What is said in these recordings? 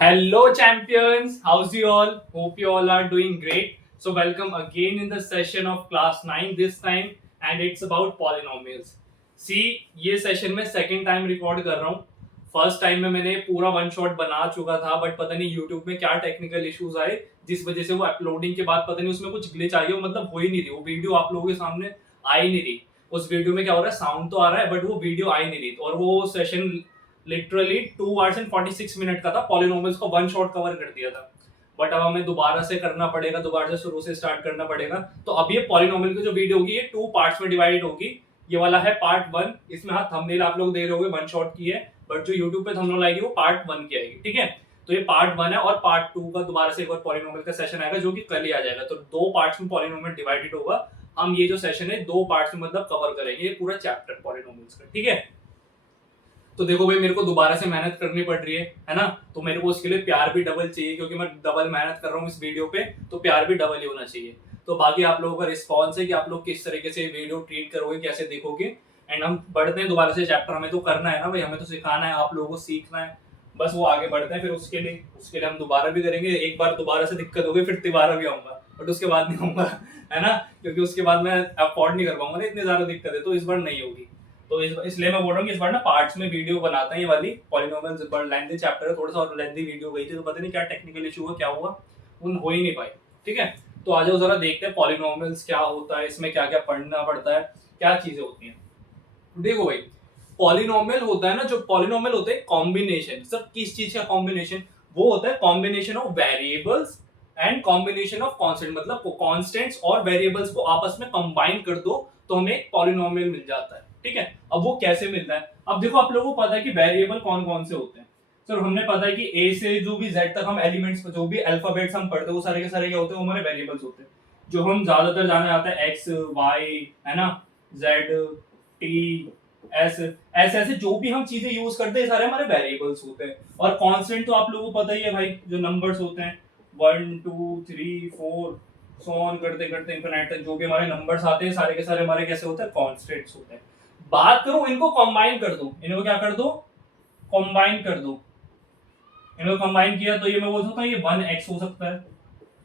Hello, champions. How's you all? Hope you all are doing great. So, welcome again in the session of class 9 this time, and it's about polynomials. See, ये session में second time record कर रहा हूँ. First time में मैंने पूरा one shot बना चुका था, बट पता नहीं यूट्यूब में क्या टेक्निकल इश्यूज आए, जिस वजह से वो अपलोडिंग के बाद पता नहीं उसमें कुछ ग्लिच आ गया, मतलब हो ही नहीं रही वो वीडियो, आप लोगों के सामने आ ही नहीं रही. उस वीडियो में क्या हो रहा है, साउंड तो आ रहा है बट वो वीडियो आ ही नहीं रही, और वो session literally 2 hours and 46 minutes का था. पॉलिनोमियल्स को वन शॉट कवर कर दिया था, बट अब हमें दोबारा से करना पड़ेगा, दोबारा से शुरू से स्टार्ट करना पड़ेगा. तो अब ये पॉलिनोमियल की जो वीडियो होगी ये 2 पार्ट्स में डिवाइड होगी. ये वाला है पार्ट 1. इसमें हाँ थंबनेल आप लोग देख रहे होंगे वन शॉट की है, बट जो यूट्यूब पे थंबनेल आएगी वो पार्ट 1 की आएगी. ठीक है, तो ये पार्ट 1 है, और पार्ट 2 का दोबारा से एक और पॉलिनोमियल का सेशन आएगा जो कि कल ही आ जाएगा. तो 2 पार्ट्स में पॉलिनोमियल डिवाइडेड होगा. हम ये जो सेशन है 2 पार्ट्स में मतलब कवर करेंगे ये पूरा चैप्टर पॉलिनोमियल्स का. ठीक है, तो देखो भाई मेरे को दोबारा से मेहनत करनी पड़ रही है ना. तो मेरे को उसके लिए प्यार भी डबल चाहिए, क्योंकि मैं डबल मेहनत कर रहा हूँ इस वीडियो पे, तो प्यार भी डबल ही होना चाहिए. तो बाकी आप लोगों का रिस्पॉन्स है कि आप लोग किस तरीके से वीडियो ट्रीट करोगे, कैसे देखोगे. एंड हम बढ़ते हैं दोबारा से चैप्टर. हमें तो करना है ना भाई, हमें तो सिखाना है, आप लोगों को सीखना है. बस वो आगे बढ़ते हैं, फिर उसके लिए हम दोबारा भी करेंगे. एक बार दोबारा से दिक्कत होगी फिर दोबारा भी आऊंगा, बट उसके बाद नहीं आऊंगा है ना, क्योंकि उसके बाद मैं अफोर्ड नहीं कर पाऊंगा ना, इतनी ज्यादा दिक्कत है. तो इस बार नहीं होगी. तो इसलिए मैं बोल रहा हूँ कि इस बार ना पार्ट्स में वीडियो बनाते हैं. ये वाली पॉलिनोमियल्स बड़ा लेंथी चैप्टर है, थोड़ा सा और लेंथी वीडियो गई थी, तो पता नहीं क्या टेक्निकल इशू हुआ, क्या हुआ, उन हो ही नहीं पाई. ठीक है, तो आ जाओ जरा देखते हैं पॉलिनोमियल्स क्या होता है, इसमें क्या क्या पढ़ना पड़ता है, क्या चीजें होती हैं. देखो भाई, पॉलिनोमियल होता है ना, जो पॉलिनोमियल होते हैं कॉम्बिनेशन. सर किस चीज का कॉम्बिनेशन? वो होता है combination of variables and combination of constant. मतलब कांस्टेंट्स और वेरिएबल्स को आपस में कंबाइन कर दो तो हमें एक पॉलिनोमियल मिल जाता है. ठीक है, अब वो कैसे मिलता है? अब देखो आप लोगों को पता है कि वेरिएबल कौन कौन से होते हैं. सर हमने पता है कि ए से जो भी जेड तक हम एलिमेंट्स, जो भी अल्फाबेट्स हम पढ़ते हैं वो सारे के सारे क्या होते हैं, वो हमारे वेरिएबल्स होते हैं. जो हम ज्यादातर जाने जाते हैं एक्स वाई है ना, जेड टी एस, ऐसे ऐसे जो भी हम चीजें यूज करते हैं सारे हमारे वेरिएबल्स होते हैं. और कांस्टेंट तो आप लोगों को पता ही है भाई, जो नंबर्स होते हैं 1 2 3 4 सो ऑन करते करते इंफिनिट तक जो भी हमारे नंबर्स आते हैं सारे के सारे हमारे कैसे होते हैं, कांस्टेंट्स होते हैं. बात करो इनको कंबाइन कर दो, इनको क्या कर दो, कंबाइन कर दो. इनको कंबाइन किया तो ये मैं बोल सकता हूँ ये 1x हो सकता है,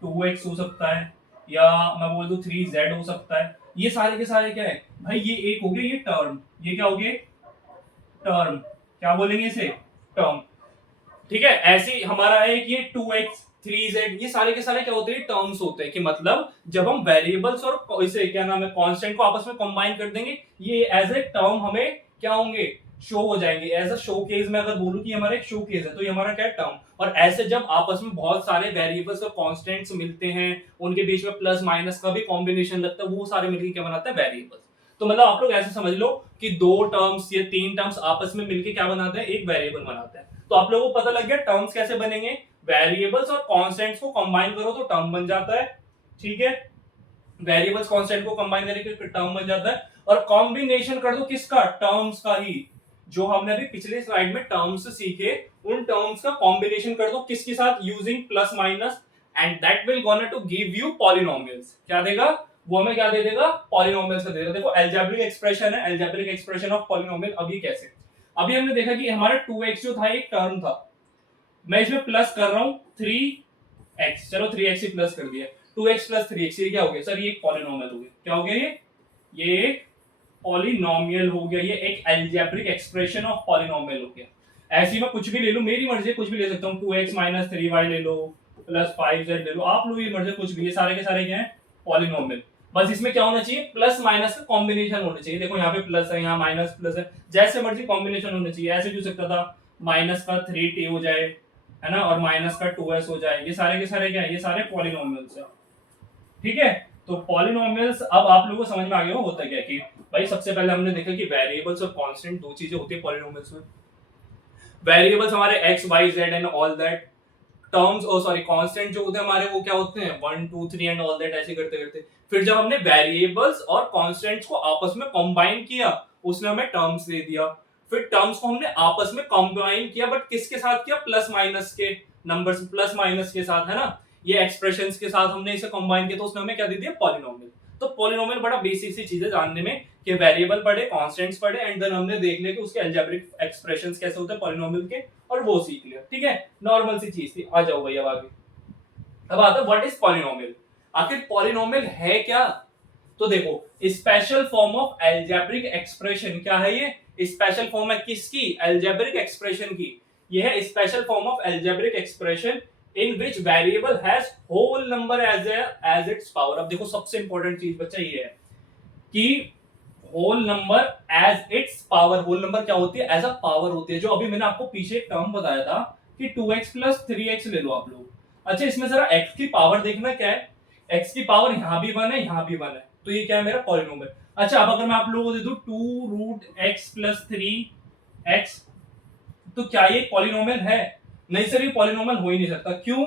2x हो सकता है, या मैं बोल दूं 3z हो सकता है. ये सारे के सारे क्या है भाई, ये एक हो गया ये टर्म, ये क्या हो गया टर्म, क्या बोलेंगे इसे, टर्म. ठीक है, ऐसे हमारा है कि ये 2x 3z, ये सारे के सारे क्या होते हैं, टर्म्स होते हैं. कि मतलब जब हम वेरिएबल्स और इसे क्या नाम है कांस्टेंट को आपस में कंबाइन कर देंगे, ये एज ए टर्म हमें क्या होंगे, शो हो जाएंगे. एज अ शो केस में अगर बोलूं कि हमारा एक शो केस है, तो ये हमारा क्या टर्म. और ऐसे जब आपस में बहुत सारे वेरिएबल्स और कांस्टेंट्स मिलते हैं, उनके बीच में प्लस माइनस का भी कॉम्बिनेशन लगता है, वो सारे मिलकर क्या बनाता है, वेरिएबल्स. तो मतलब आप लोग ऐसे समझ लो कि 2 टर्म्स या 3 टर्म्स आपस में मिलकर क्या बनाते हैं, एक वेरिएबल बनाते हैं. तो आप लोगों को पता लग गया टर्म्स कैसे बनेंगे. वेरिएबल्स और कांस्टेंट्स को कंबाइन करो तो टर्म बन जाता है. ठीक है, वेरिएबल्स कांस्टेंट को कंबाइन करके टर्म बन जाता है. और कॉम्बिनेशन कर दो किसका, टर्म्स का ही, जो हमने अभी पिछले स्लाइड में टर्म्स सीखे, उन टर्म्स का कॉम्बिनेशन कर दो किसके साथ, using plus minus, and that will gonna to give you polynomials. क्या देगा वो, हमें क्या दे देगा, पॉलिनोमियल्स का दे देगा. देखो अलजेब्रिक एक्सप्रेशन है, अलजेब्रिक एक्सप्रेशन ऑफ पॉलिनोमियल. अभी कैसे, अभी हमने देखा कि हमारा 2x जो था एक टर्म था, मैं इसमें प्लस कर रहा हूं 3x, चलो 3x ही प्लस कर दिया, 2x प्लस 3x, ये क्या हो गया सर, ये एक पॉलिनोमियल हो गया. क्या हो गया ये एक पॉलिनोमियल हो गया, ये एक अलजेब्रिक एक्सप्रेशन ऑफ पॉलिनोमियल हो गया. ऐसे मैं कुछ भी ले लूं, मेरी मर्जी, कुछ भी ले सकता हूं, 2x माइनस 3y ले लो, प्लस 5z ले लो, आप लोग ये मर्जी, कुछ भी, ये सारे के सारे क्या है, पॉलिनोमियल. बस इसमें क्या होना चाहिए, प्लस माइनस का कॉम्बिनेशन होना चाहिए. देखो यहाँ पे प्लस है, यहाँ माइनस प्लस है, जैसे मर्जी कॉम्बिनेशन होना चाहिए. ऐसे भी हो सकता था माइनस का 3t हो जाए है ना, और माइनस का 2s हो जाए. ये सारे के सारे क्या है, ये सारे पॉलिनोमियल्स है. ठीक है, तो पॉलिनोमियल्स अब आप लोगों को समझ में आ गया होता क्या, कि भाई सबसे पहले हमने देखा कि वेरिएबल्स और कांस्टेंट दो चीजें होती है पॉलिनोमियल्स में. वेरिएबल्स हमारे x y z and all that, terms और सॉरी कांस्टेंट जो होते हैं हमारे, वो क्या होते हैं 1 2 3 एंड ऑल दैट, ऐसे करते करते फिर जब हमने वेरिएबल्स और कांस्टेंट्स को आपस में कंबाइन किया, उसने हमें टर्म्स दे दिया. फिर टर्म्स को हमने आपस में कंबाइन किया, बट किसके साथ किया, प्लस माइनस के नंबर्स, प्लस माइनस के साथ है ना, ये एक्सप्रेशंस के साथ हमने इसे कंबाइन किया, तो उसने हमें क्या दे दिया, पॉलिनोमियल. तो पॉलिनोमियल बड़ा बेसिक सी चीज है जानने में कि वेरिएबल पढ़े, कांस्टेंट्स पढ़े एंड देन हमने देख लिया कि उसके अलजेब्रिक एक्सप्रेशंस कैसे होते हैं पॉलिनोमियल के, और वो सीख लिया। ठीक है, नॉर्मल सी चीज थी। आ जाओ भैया आगे। अब आता है व्हाट इज पॉलिनोमियल। आखिर पॉलिनोमियल है क्या? तो देखो, special form of algebraic expression. क्या है ये? स्पेशल फॉर्म है किसकी? अलजेब्रिक एक्सप्रेशन की। ये है special form of algebraic expression in which variable has whole number as its power. अब देखो सबसे इंपॉर्टेंट चीज बच्चा ये है कि whole number as its power. Whole number क्या होती है? एज अ पावर होती है। जो अभी मैंने आपको पीछे एक टर्म बताया था कि 2x प्लस 3x ले लो आप लोग। अच्छा, इसमें जरा x की पावर देखना क्या है। x की पावर यहां भी 1 है, यहां भी 1 है, तो ये क्या है? मेरा पॉलिनोमियल। अच्छा, अब अगर मैं आप लोगों को दे दूं 2√x प्लस 3x, तो क्या ये पॉलिनोमियल है? नहीं सर, ये पॉलिनोमियल हो ही नहीं सकता। क्यों?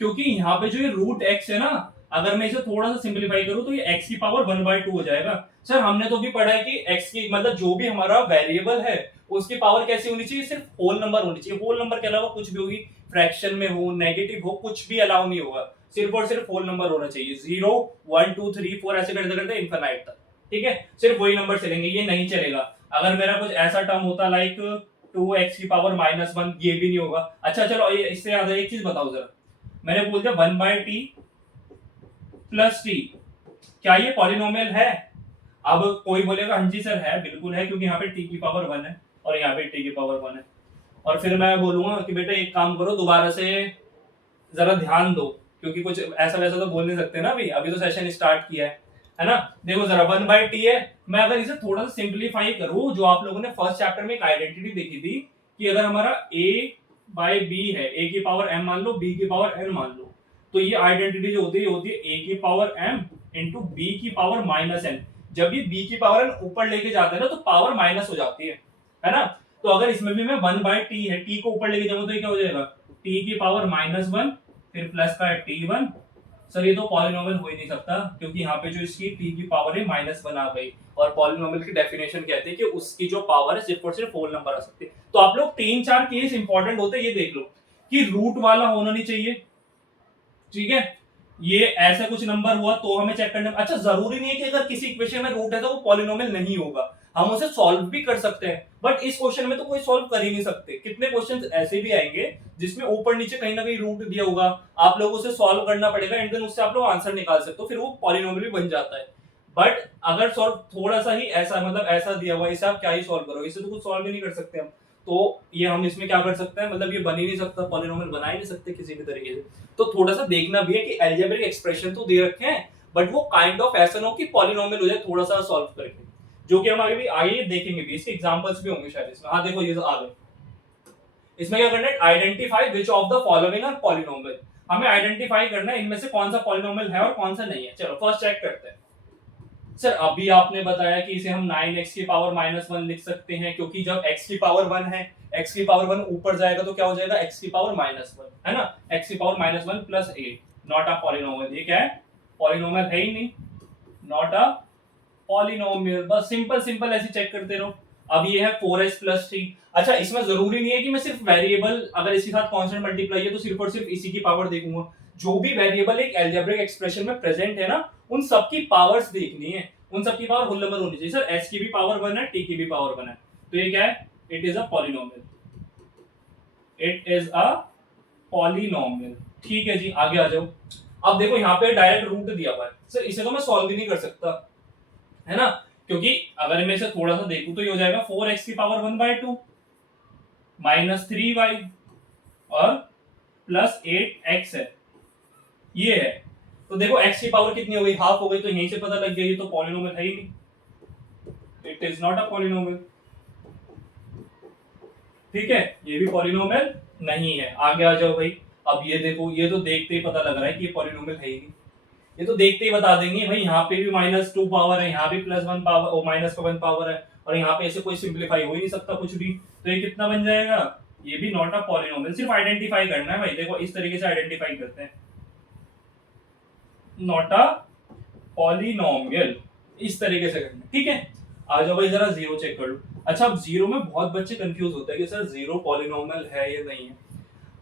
क्योंकि यहाँ पे जो ये रूट एक्स है ना, अगर मैं इसे थोड़ा सा सिंप्लीफाई करूं तो ये x की पावर 1/2 हो जाएगा। सर हमने तो भी पढ़ा है कि x की मतलब जो भी हमारा वेरिएबल है उसकी पावर कैसी होनी चाहिए? सिर्फ होल नंबर होनी चाहिए। होल नंबर के अलावा कुछ भी होगी, फ्रैक्शन में हो, नेगेटिव हो, कुछ भी अलाउ नहीं होगा। सिर्फ और सिर्फ होल नंबर होना चाहिए। 0 1 2 3 4 ऐसे करते करते इनफिनाइट तक। ठीक है, सिर्फ वही नंबर चलेंगे, ये नहीं चलेगा। अगर मेरा कुछ ऐसा टर्म होता लाइक 2x की पावर -1, ये भी नहीं होगा। अच्छा चलो, इससे याद है एक चीज बताओ जरा। मैंने बोल दिया 1/t प्लस टी, क्या ये पॉलिनोमियल है? अब कोई बोलेगा हाँ जी सर है, बिल्कुल है, क्योंकि यहाँ पे t की पावर 1 है और यहाँ पे t की पावर 1 है। और फिर मैं बोलूंगा कि बेटा एक काम करो, दोबारा से जरा ध्यान दो, क्योंकि कुछ ऐसा वैसा तो बोल नहीं सकते ना, अभी तो सेशन स्टार्ट किया है ना। देखो जरा 1/t है, मैं अगर इसे थोड़ा सा सिंप्लीफाई करूं, जो आप लोगों ने फर्स्ट चैप्टर में एक आइडेंटिटी देखी थी कि अगर हमारा a/b है, a की पावर m मान लो, b की पावर n मान लो, तो ये आइडेंटिटी जो होती है a की पावर m इंटू b की पावर -n। जब ये b की पावर n ऊपर लेके जाते हैं ना तो पावर माइनस हो जाती है ना। तो अगर इसमें भी मैं 1/t है, t को ऊपर लेके जाऊंगा तो ये क्या हो जाएगा? t की पावर -1 फिर प्लस का t1। सर ये तो पॉलिनोमियल हो ही नहीं सकता, क्योंकि यहाँ पे जो इसकी t की पावर है -1 आ गई, और पॉलिनोमियल की डेफिनेशन कहते हैं कि उसकी जो पावर है सिर्फ और सिर्फ होल नंबर आ सकती है। तो आप लोग 3-4 केस इंपॉर्टेंट होते हैं, ये देख लो कि रूट वाला होना नहीं चाहिए। ठीक है, ये ऐसा कुछ नंबर हुआ तो हमें चेक करना। अच्छा, जरूरी नहीं है कि अगर किसी इक्वेशन में रूट है तो वो पॉलिनोमियल नहीं होगा, हम उसे सॉल्व भी कर सकते हैं, बट इस क्वेश्चन में तो कोई सॉल्व कर ही नहीं सकते। कितने क्वेश्चंस ऐसे भी आएंगे जिसमें ऊपर नीचे कहीं ना कहीं रूट दिया होगा, आप लोगों से सॉल्व करना पड़ेगा एंड देन उससे आप लोग आंसर निकाल सकते हो, फिर वो पॉलिनोमियल भी बन जाता है। बट अगर सॉल्व थोड़ा सा ही ऐसा मतलब ऐसा दिया हुआ, इसे आप क्या ही सॉल्व करोगे, इसे तो कुछ सॉल्व ही नहीं कर सकते हम। तो ये हम इसमें क्या कर सकते हैं, मतलब ये बन ही नहीं सकता, पॉलिनोमियल बना ही नहीं सकते किसी भी तरीके से। तो थोड़ा सा देखना भी है कि अलजेब्रिक एक्सप्रेशन तो दे रखे हैं, बट वो काइंड ऑफ ऐसा ना हो कि पॉलिनोमियल हो जाए थोड़ा सा सॉल्व करके, जो कि हम आगे देखेंगे भी, इसके एग्जांपल्स भी होंगे शायद इसमें। हाँ देखो ये आ गए। इसमें क्या करना है? Identify which of the following are polynomial. हमें आइडेंटिफाई करना है इनमें से कौन सा पॉलिनोमियल है और कौन सा नहीं है। चलो फर्स्ट चेक करते हैं। सर अभी आपने बताया कि इसे हम 9x की पावर -1 लिख सकते हैं, क्योंकि जब x की पावर 1 है, x की पावर 1 ऊपर जाएगा तो क्या हो जाएगा? x की पावर -1 है ना, x की power -1 plus 8 not a polynomial. ये क्या है? पॉलिनोमियल है ही नहीं, नॉट अ पॉलिनोमियल। बस सिंपल सिंपल ऐसे चेक करते रहो। अब ये है 4s प्लस 3। अच्छा, इसमें जरूरी नहीं है कि मैं सिर्फ वेरिएबल अगर इसके साथ कांस्टेंट मल्टीप्लाई है तो सिर्फ और सिर्फ इसी की पावर देखूंगा। जो भी वेरिएबल एक अलजेब्रिक एक्सप्रेशन में प्रेजेंट है ना, उन सबकी पावर्स देखनी है, उन सबकी पावर होल नंबर होनी चाहिए। सर s की भी पावर 1 है, t की भी पावर 1 है, तो ये क्या है? It is a polynomial, it is a polynomial. ठीक है जी, आगे आ जाओ। अब देखो यहाँ पे डायरेक्ट रूट दिया हुआ है, सर इसे तो मैं सॉल्व भी नहीं कर सकता, है ना, क्योंकि अगर मैं इसे थोड़ा सा देखूं तो ये हो जाएगा 4x की पावर 1/2 -3y और प्लस 8x है, ये है। तो देखो x की पावर कितनी हो गई? हाफ हो गई, तो यहीं से पता लग गया ये तो पॉलिनोमियल है ही नहीं, it is not a polynomial. ठीक है, ये भी पॉलिनोमियल नहीं है। आगे आ जाओ भाई। अब ये देखो, ये तो देखते ही पता लग रहा है कि ये पॉलिनोमियल है ही नहीं, ये तो देखते ही बता देंगे भाई। यहाँ पे भी -2 पावर है, यहाँ भी +1 पावर और -1 पावर है, और यहाँ पे ऐसे कोई सिंप्लीफाई हो ही नहीं सकता कुछ भी, तो ये कितना बन जाएगा? ये भी नॉट अ पॉलिनोमियल। सिर्फ आइडेंटिफाई करना है भाई, देखो इस तरीके से आइडेंटिफाई करते हैं, नॉट अ पॉलिनोमियल, इस तरीके से करना है। ठीक है, आ जाओ भाई जरा जीरो चेक कर लो। अच्छा, अब जीरो में बहुत बच्चे कंफ्यूज होते हैं कि सर जीरो पॉलिनोमियल है या नहीं है।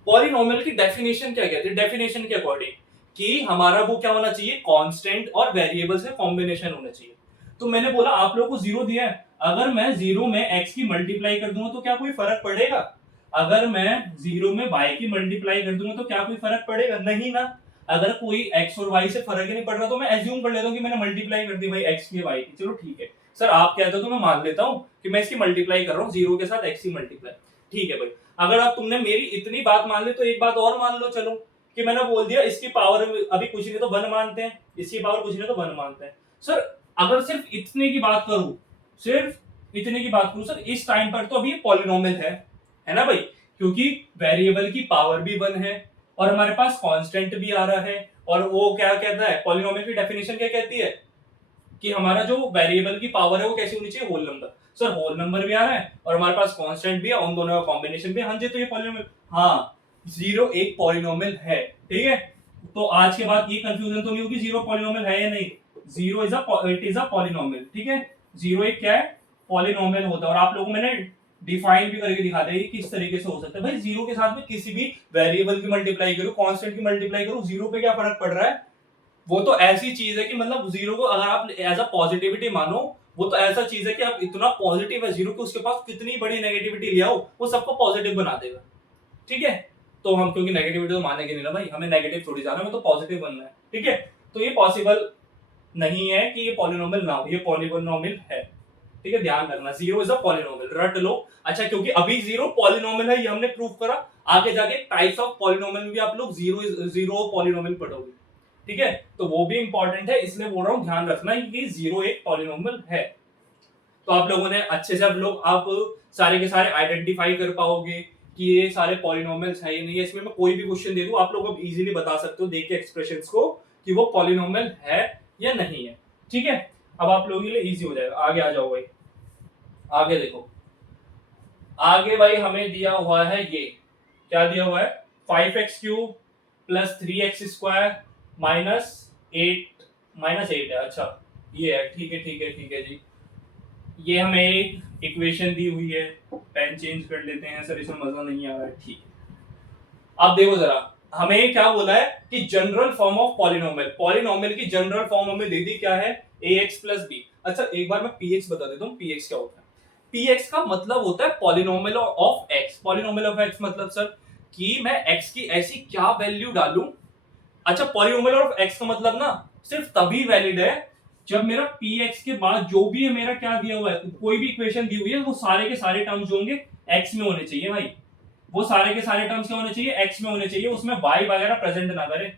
पॉलिनोमियल की डेफिनेशन क्या कहती है? डेफिनेशन के अकॉर्डिंग कि हमारा वो क्या होना चाहिए, कांस्टेंट और वेरिएबल्स का कॉम्बिनेशन होना चाहिए। तो मैंने बोला आप लोगों को जीरो दिया है, अगर मैं जीरो में एक्स की मल्टीप्लाई कर दूंगा तो क्या कोई फर्क पड़ेगा? अगर मैं जीरो में वाई की मल्टीप्लाई कर दूंगा तो क्या कोई फर्क पड़ेगा? नहीं ना। अगर कोई एक्स और वाई से फर्क ही नहीं पड़ रहा तो मैं एज्यूम कर लेता हूँ कि मैंने मल्टीप्लाई कर दी भाई एक्स की वाई की, चलो ठीक है सर आप कहते हो तो मैं मान लेता हूँ कि मैं इसकी मल्टीप्लाई कर रहा हूँ जीरो के साथ एक्स की मल्टीप्लाई, ठीक है भाई। अगर आप तुमने मेरी इतनी बात मान ली तो एक बात और मान लो, चलो कि मैंने बोल दिया इसकी पावर अभी कुछ नहीं तो वन मानते हैं, इसकी पावर कुछ नहीं तो वन मानते हैं। सर अगर सिर्फ इतने की बात करूं, सिर्फ इतने की बात करूं सर, इस टाइम पर तो अभी ये पॉलिनोमियल है ना भाई, क्योंकि वेरिएबल की पावर भी वन है और हमारे पास कांस्टेंट भी आ रहा है। और वो क्या कहता है, पॉलिनोमियल की डेफिनेशन क्या कहती है कि हमारा जो वेरिएबल की पावर है वो कैसी होनी चाहिए, whole number. Sir whole number भी आ रहा है और हमारे पास कांस्टेंट भी है, उन दोनों का कॉम्बिनेशन भी है, हाँ जी तो ये पॉलिनोमियल, हाँ जीरो एक पॉलिनोमियल है, ठीक है। तो आज के बाद ये कंफ्यूजन तो नहीं होगी जीरो पॉलिनोमियल है या नहीं, zero it is a polynomial, ठीक है। जीरो एक क्या है, पॉलिनोमियल होता है। और आप लोगों को मैंने डिफाइन भी करके दिखा दिया किस तरीके से हो सकता है। भाई जीरो के साथ में किसी भी वेरिएबल की मल्टीप्लाई करो, कांस्टेंट की मल्टीप्लाई करो, जीरो पे क्या फर्क पड़ रहा है? वो तो ऐसी चीज है कि मतलब जीरो को अगर आप एज अ पॉजिटिविटी मानो, वो तो ऐसा चीज है कि आप इतना पॉजिटिव है जीरो कि उसके पास कितनी बड़ी नेगेटिविटी ले आओ वो सबको पॉजिटिव बना देगा, ठीक है। तो हम क्योंकि नेगेटिविटी तो मानेंगे नहीं ना भाई, हमें नेगेटिव थोड़ी जाना है, हमें तो पॉजिटिव बनना है, ठीक है। तो ये पॉसिबल नहीं है कि ये पॉलिनोमियल ना हो, ये पॉलिनोमियल है, ठीक है। ध्यान रखना जीरो इज अ पॉलिनोमियल, रट लो। अच्छा क्योंकि अभी जीरो पॉलिनोमियल है ये हमने प्रूव करा, आगे जाके टाइप्स ऑफ पॉलिनोमियल में भी आप लोग जीरो पॉलिनोमियल पढ़ोगे, ठीक है। तो वो भी इंपॉर्टेंट है, इसलिए बोल रहा हूं ध्यान रखना कि जीरो एक पॉलिनोमियल है। तो आप लोगों ने अच्छे से, अब लोग आप सारे के सारे आइडेंटिफाई कर पाओगे कि ये सारे पॉलिनोमियल्स है या नहीं है। इसमें मैं कोई भी क्वेश्चन दे दूं आप लोग अब इजीली बता सकते हो देख के एक्सप्रेशंस को कि वो पॉलिनोमियल है या नहीं है, ठीक है। अब आप लोगों के लिए इजी हो जाएगा। आगे आ जाओ भाई, आगे देखो। आगे भाई हमें दिया हुआ है, ये क्या दिया हुआ है, 5x³ प्लस 3x² माइनस 8 है। अच्छा ये है, ठीक है ठीक है ठीक है जी। ये हमें एक इक्वेशन दी हुई है, पेन चेंज कर लेते हैं सर, इसमें मजा नहीं आ रहा है, ठीक है। अब देखो जरा, हमें क्या बोला है कि general form of polynomial, polynomial की जनरल फॉर्म हमें दे दी क्या है, ax प्लस बी। अच्छा एक बार मैं px बता देता हूँ, px क्या होता है। px का मतलब होता है polynomial of x। Polynomial of x मतलब सर कि मैं x की ऐसी क्या वैल्यू डालूं। अच्छा पॉलिनोमियल ऑफ x का मतलब ना सिर्फ तभी वैलिड है जब मेरा px के बाद जो भी है मेरा क्या दिया हुआ है, कोई भी इक्वेशन दी हुई है, वो सारे के सारे टर्म्स जो होंगे x में होने चाहिए भाई। वो सारे के सारे टर्म्स क्या होने चाहिए, x में होने चाहिए, उसमें y वगैरह प्रेजेंट ना करे।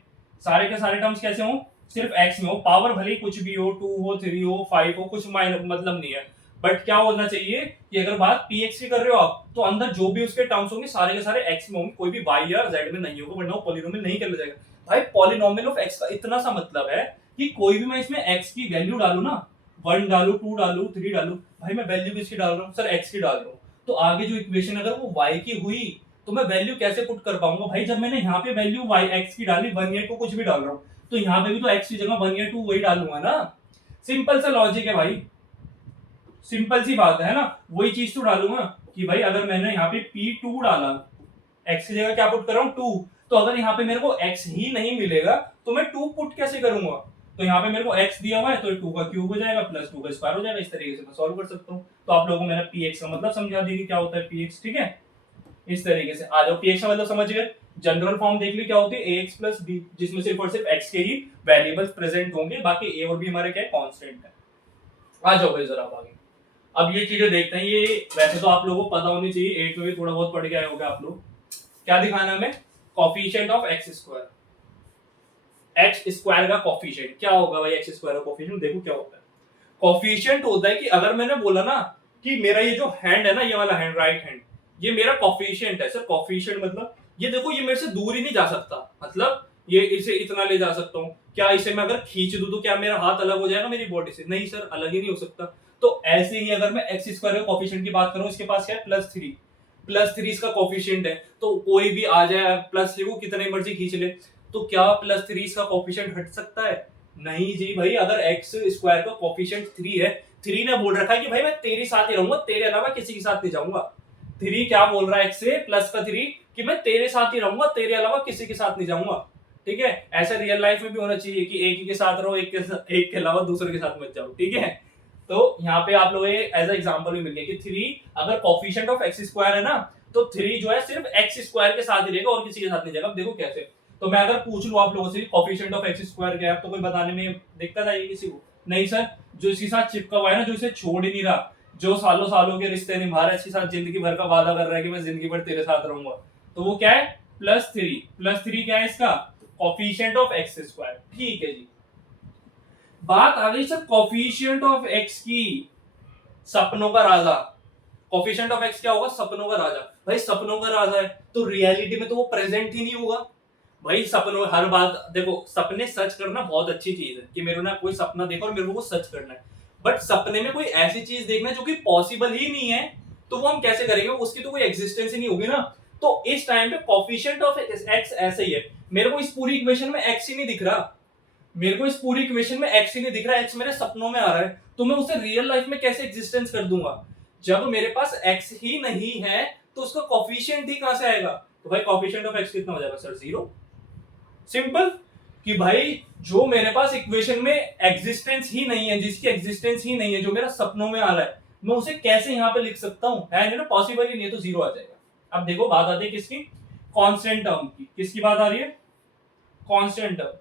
सारे के सारे टर्म्स कैसे हो, सिर्फ x में हो। पावर भले ही कुछ भी हो, 2 हो, 3 हो, 5 हो, कुछ मतलब नहीं है। बट क्या होना चाहिए कि अगर बात px की कर रहे हो आप तो अंदर जो भी उसके टर्म्स होंगे सारे के सारे x में होंगे, कोई भी y या z में नहीं होगा, वरना वो पॉलिनोमियल नहीं कर जाएगा। भाई पॉलिनोमियल ऑफ x का इतना सा मतलब है कि कोई भी मैं इसमें x की वैल्यू डालू ना, 1 डालू, 2 डालू, 3 डालू, भाई मैं वैल्यू किसकी डाल रहा हूँ सर, x की डाल रहा हूँ। तो आगे जो इक्वेशन अगर वो y की हुई तो मैं वैल्यू कैसे पुट कर पाऊंगा भाई, जब मैंने यहाँ पे वैल्यू y x की डाली, 1 या 2 कुछ भी डाल रहा हूँ, तो यहाँ पे भी तो x की जगह 1 या 2 वही डालूंगा ना। सिंपल सा लॉजिक है भाई, सिंपल सी बात है ना, वही चीज तो डालूंगा कि भाई अगर मैंने यहाँ पे p2 डाला, x की जगह क्या पुट कर रहा हूँ 2, तो अगर यहाँ पे मेरे को x ही नहीं मिलेगा तो मैं 2 पुट कैसे करूंगा। तो यहाँ पे मेरे को x दिया हुआ है तो 2 का क्यूब हो जाएगा प्लस 2 का स्क्वायर हो जाएगा, इस तरीके से मैं सॉल्व कर सकता हूँ। तो आप लोगों को मैंने px का मतलब समझा दी कि क्या होता है px, ठीक है। इस तरीके से आ जाओ, px का मतलब समझ गए। जनरल फॉर्म देख ली क्या होती है, ax प्लस b, जिसमें सिर्फ और सिर्फ x के ही वेरिएबल्स प्रेजेंट होंगे, बाकी a और b हमारे क्या है, कांस्टेंट है। आ जाओ भाई जरा आगे। अब ये चीजें देखते हैं, ये वैसे तो आप लोगों को पता होनी चाहिए, 8 में भी थोड़ा बहुत पढ़ के आए होंगे आप लोग। क्या दिखाना हमें, coefficient of x square, x square का कोफिशिएंट क्या होगा भाई, x स्क्वायर का कोफिशिएंट देखो क्या होता है। कोफिशिएंट होता है कि अगर मैंने बोला ना कि मेरा ये जो हैंड है ना, ये वाला हैंड, राइट हैंड, ये मेरा कोफिशिएंट है। सर कोफिशिएंट मतलब ये देखो, ये मेरे से दूर ही नहीं जा सकता, मतलब ये इसे इतना ले जा सकता हूँ, क्या इसे मैं अगर खींच दूं तो क्या मेरा हाथ अलग हो जाएगा मेरी बॉडी से, नहीं सर अलग ही नहीं हो सकता। तो ऐसे ही अगर मैं एक्स स्क्वायर का कोफिशिएंट की बात करूं, इसके पास क्या है +3, +3 इसका कोफिशिएंट है, तो कोई भी आ जाए +3 को कितने मर्जी खींच ले, तो क्या +3 इसका कोफिशिएंट हट सकता है, नहीं जी भाई। अगर एक्स स्क्वायर का कोफिशिएंट 3 है, 3 ने बोल रखा है कि भाई मैं तेरे साथ ही रहूंगा, तेरे अलावा किसी के साथ नहीं जाऊंगा। 3 क्या बोल रहा है, एक्स से प्लस का 3 कि मैं तेरे साथ ही रहूंगा, तेरे अलावा किसी के साथ नहीं जाऊंगा। ठीक है, ऐसा रियल लाइफ में भी होना चाहिए कि एक ही के साथ रहो, एक के अलावा दूसरे के साथ मत जाओ, ठीक है। तो यहाँ पे आप लोग एज एग्जांपल भी मिल गया कि 3 अगर कोफिशिएंट ऑफ x स्क्वायर है ना, तो 3 जो है सिर्फ x स्क्वायर के साथ ही रहेगा और किसी के साथ नहीं जाएगा। अब देखो कैसे, तो मैं अगर पूछ लूं आप लोगों से कोफिशिएंट ऑफ x स्क्वायर क्या है, तो कोई बताने में दिक्कत आएगी किसी को? नहीं सर, जो इसके साथ चिपका हुआ है ना, जो इसे छोड़ ही नहीं रहा, जो सालों सालों के रिश्ते निभा रहा है, इसके साथ जिंदगी भर का वादा कर रहा है कि मैं जिंदगी भर तेरे साथ रहूंगा, तो वो क्या है? +3 क्या है इसका? Coefficient of x square. ठीक है जी, बात आ गई सर कोफिशिएंट ऑफ x की, सपनों का राजा। कोफिशिएंट ऑफ x क्या होगा? सपनों का राजा। भाई सपनों का राजा है तो रियलिटी में तो वो प्रेजेंट ही नहीं होगा भाई। सपनों हर बात देखो, सपने सच करना बहुत अच्छी चीज है कि मेरे ना कोई सपना देखा और मेरे को वो सच करना है, बट सपने में कोई ऐसी चीज देखना जो कि पॉसिबल ही नहीं है, तो वो हम कैसे करेंगे? उसकी तो कोई एग्जिस्टेंस ही नहीं होगी ना। तो इस टाइम पे कोफिशिएंट ऑफ x ऐसे ही है, मेरे को इस पूरी इक्वेशन में x ही नहीं दिख रहा, मेरे को इस पूरी इक्वेशन में x ही नहीं दिख रहा, x मेरे सपनों में आ रहा है, तो मैं उसे रियल लाइफ में कैसे एग्जिस्टेंस कर दूंगा? जब मेरे पास x ही नहीं है तो उसका कोफिशिएंट ही कहां से आएगा? तो भाई कोफिशिएंट ऑफ x कितना हो जाएगा सर? 0। सिंपल कि भाई जो मेरे पास इक्वेशन में एग्जिस्टेंस ही नहीं है, जिसकी एग्जिस्टेंस ही नहीं है, जो मेरा सपनों में आ रहा है, मैं उसे कैसे यहाँ पे लिख सकता हूँ? है नहीं ना, पॉसिबल ही नहीं है, तो 0 आ जाएगा। अब देखो बात आती है किसकी? कांस्टेंट टर्म की। किसकी बात आ रही है? Constant term.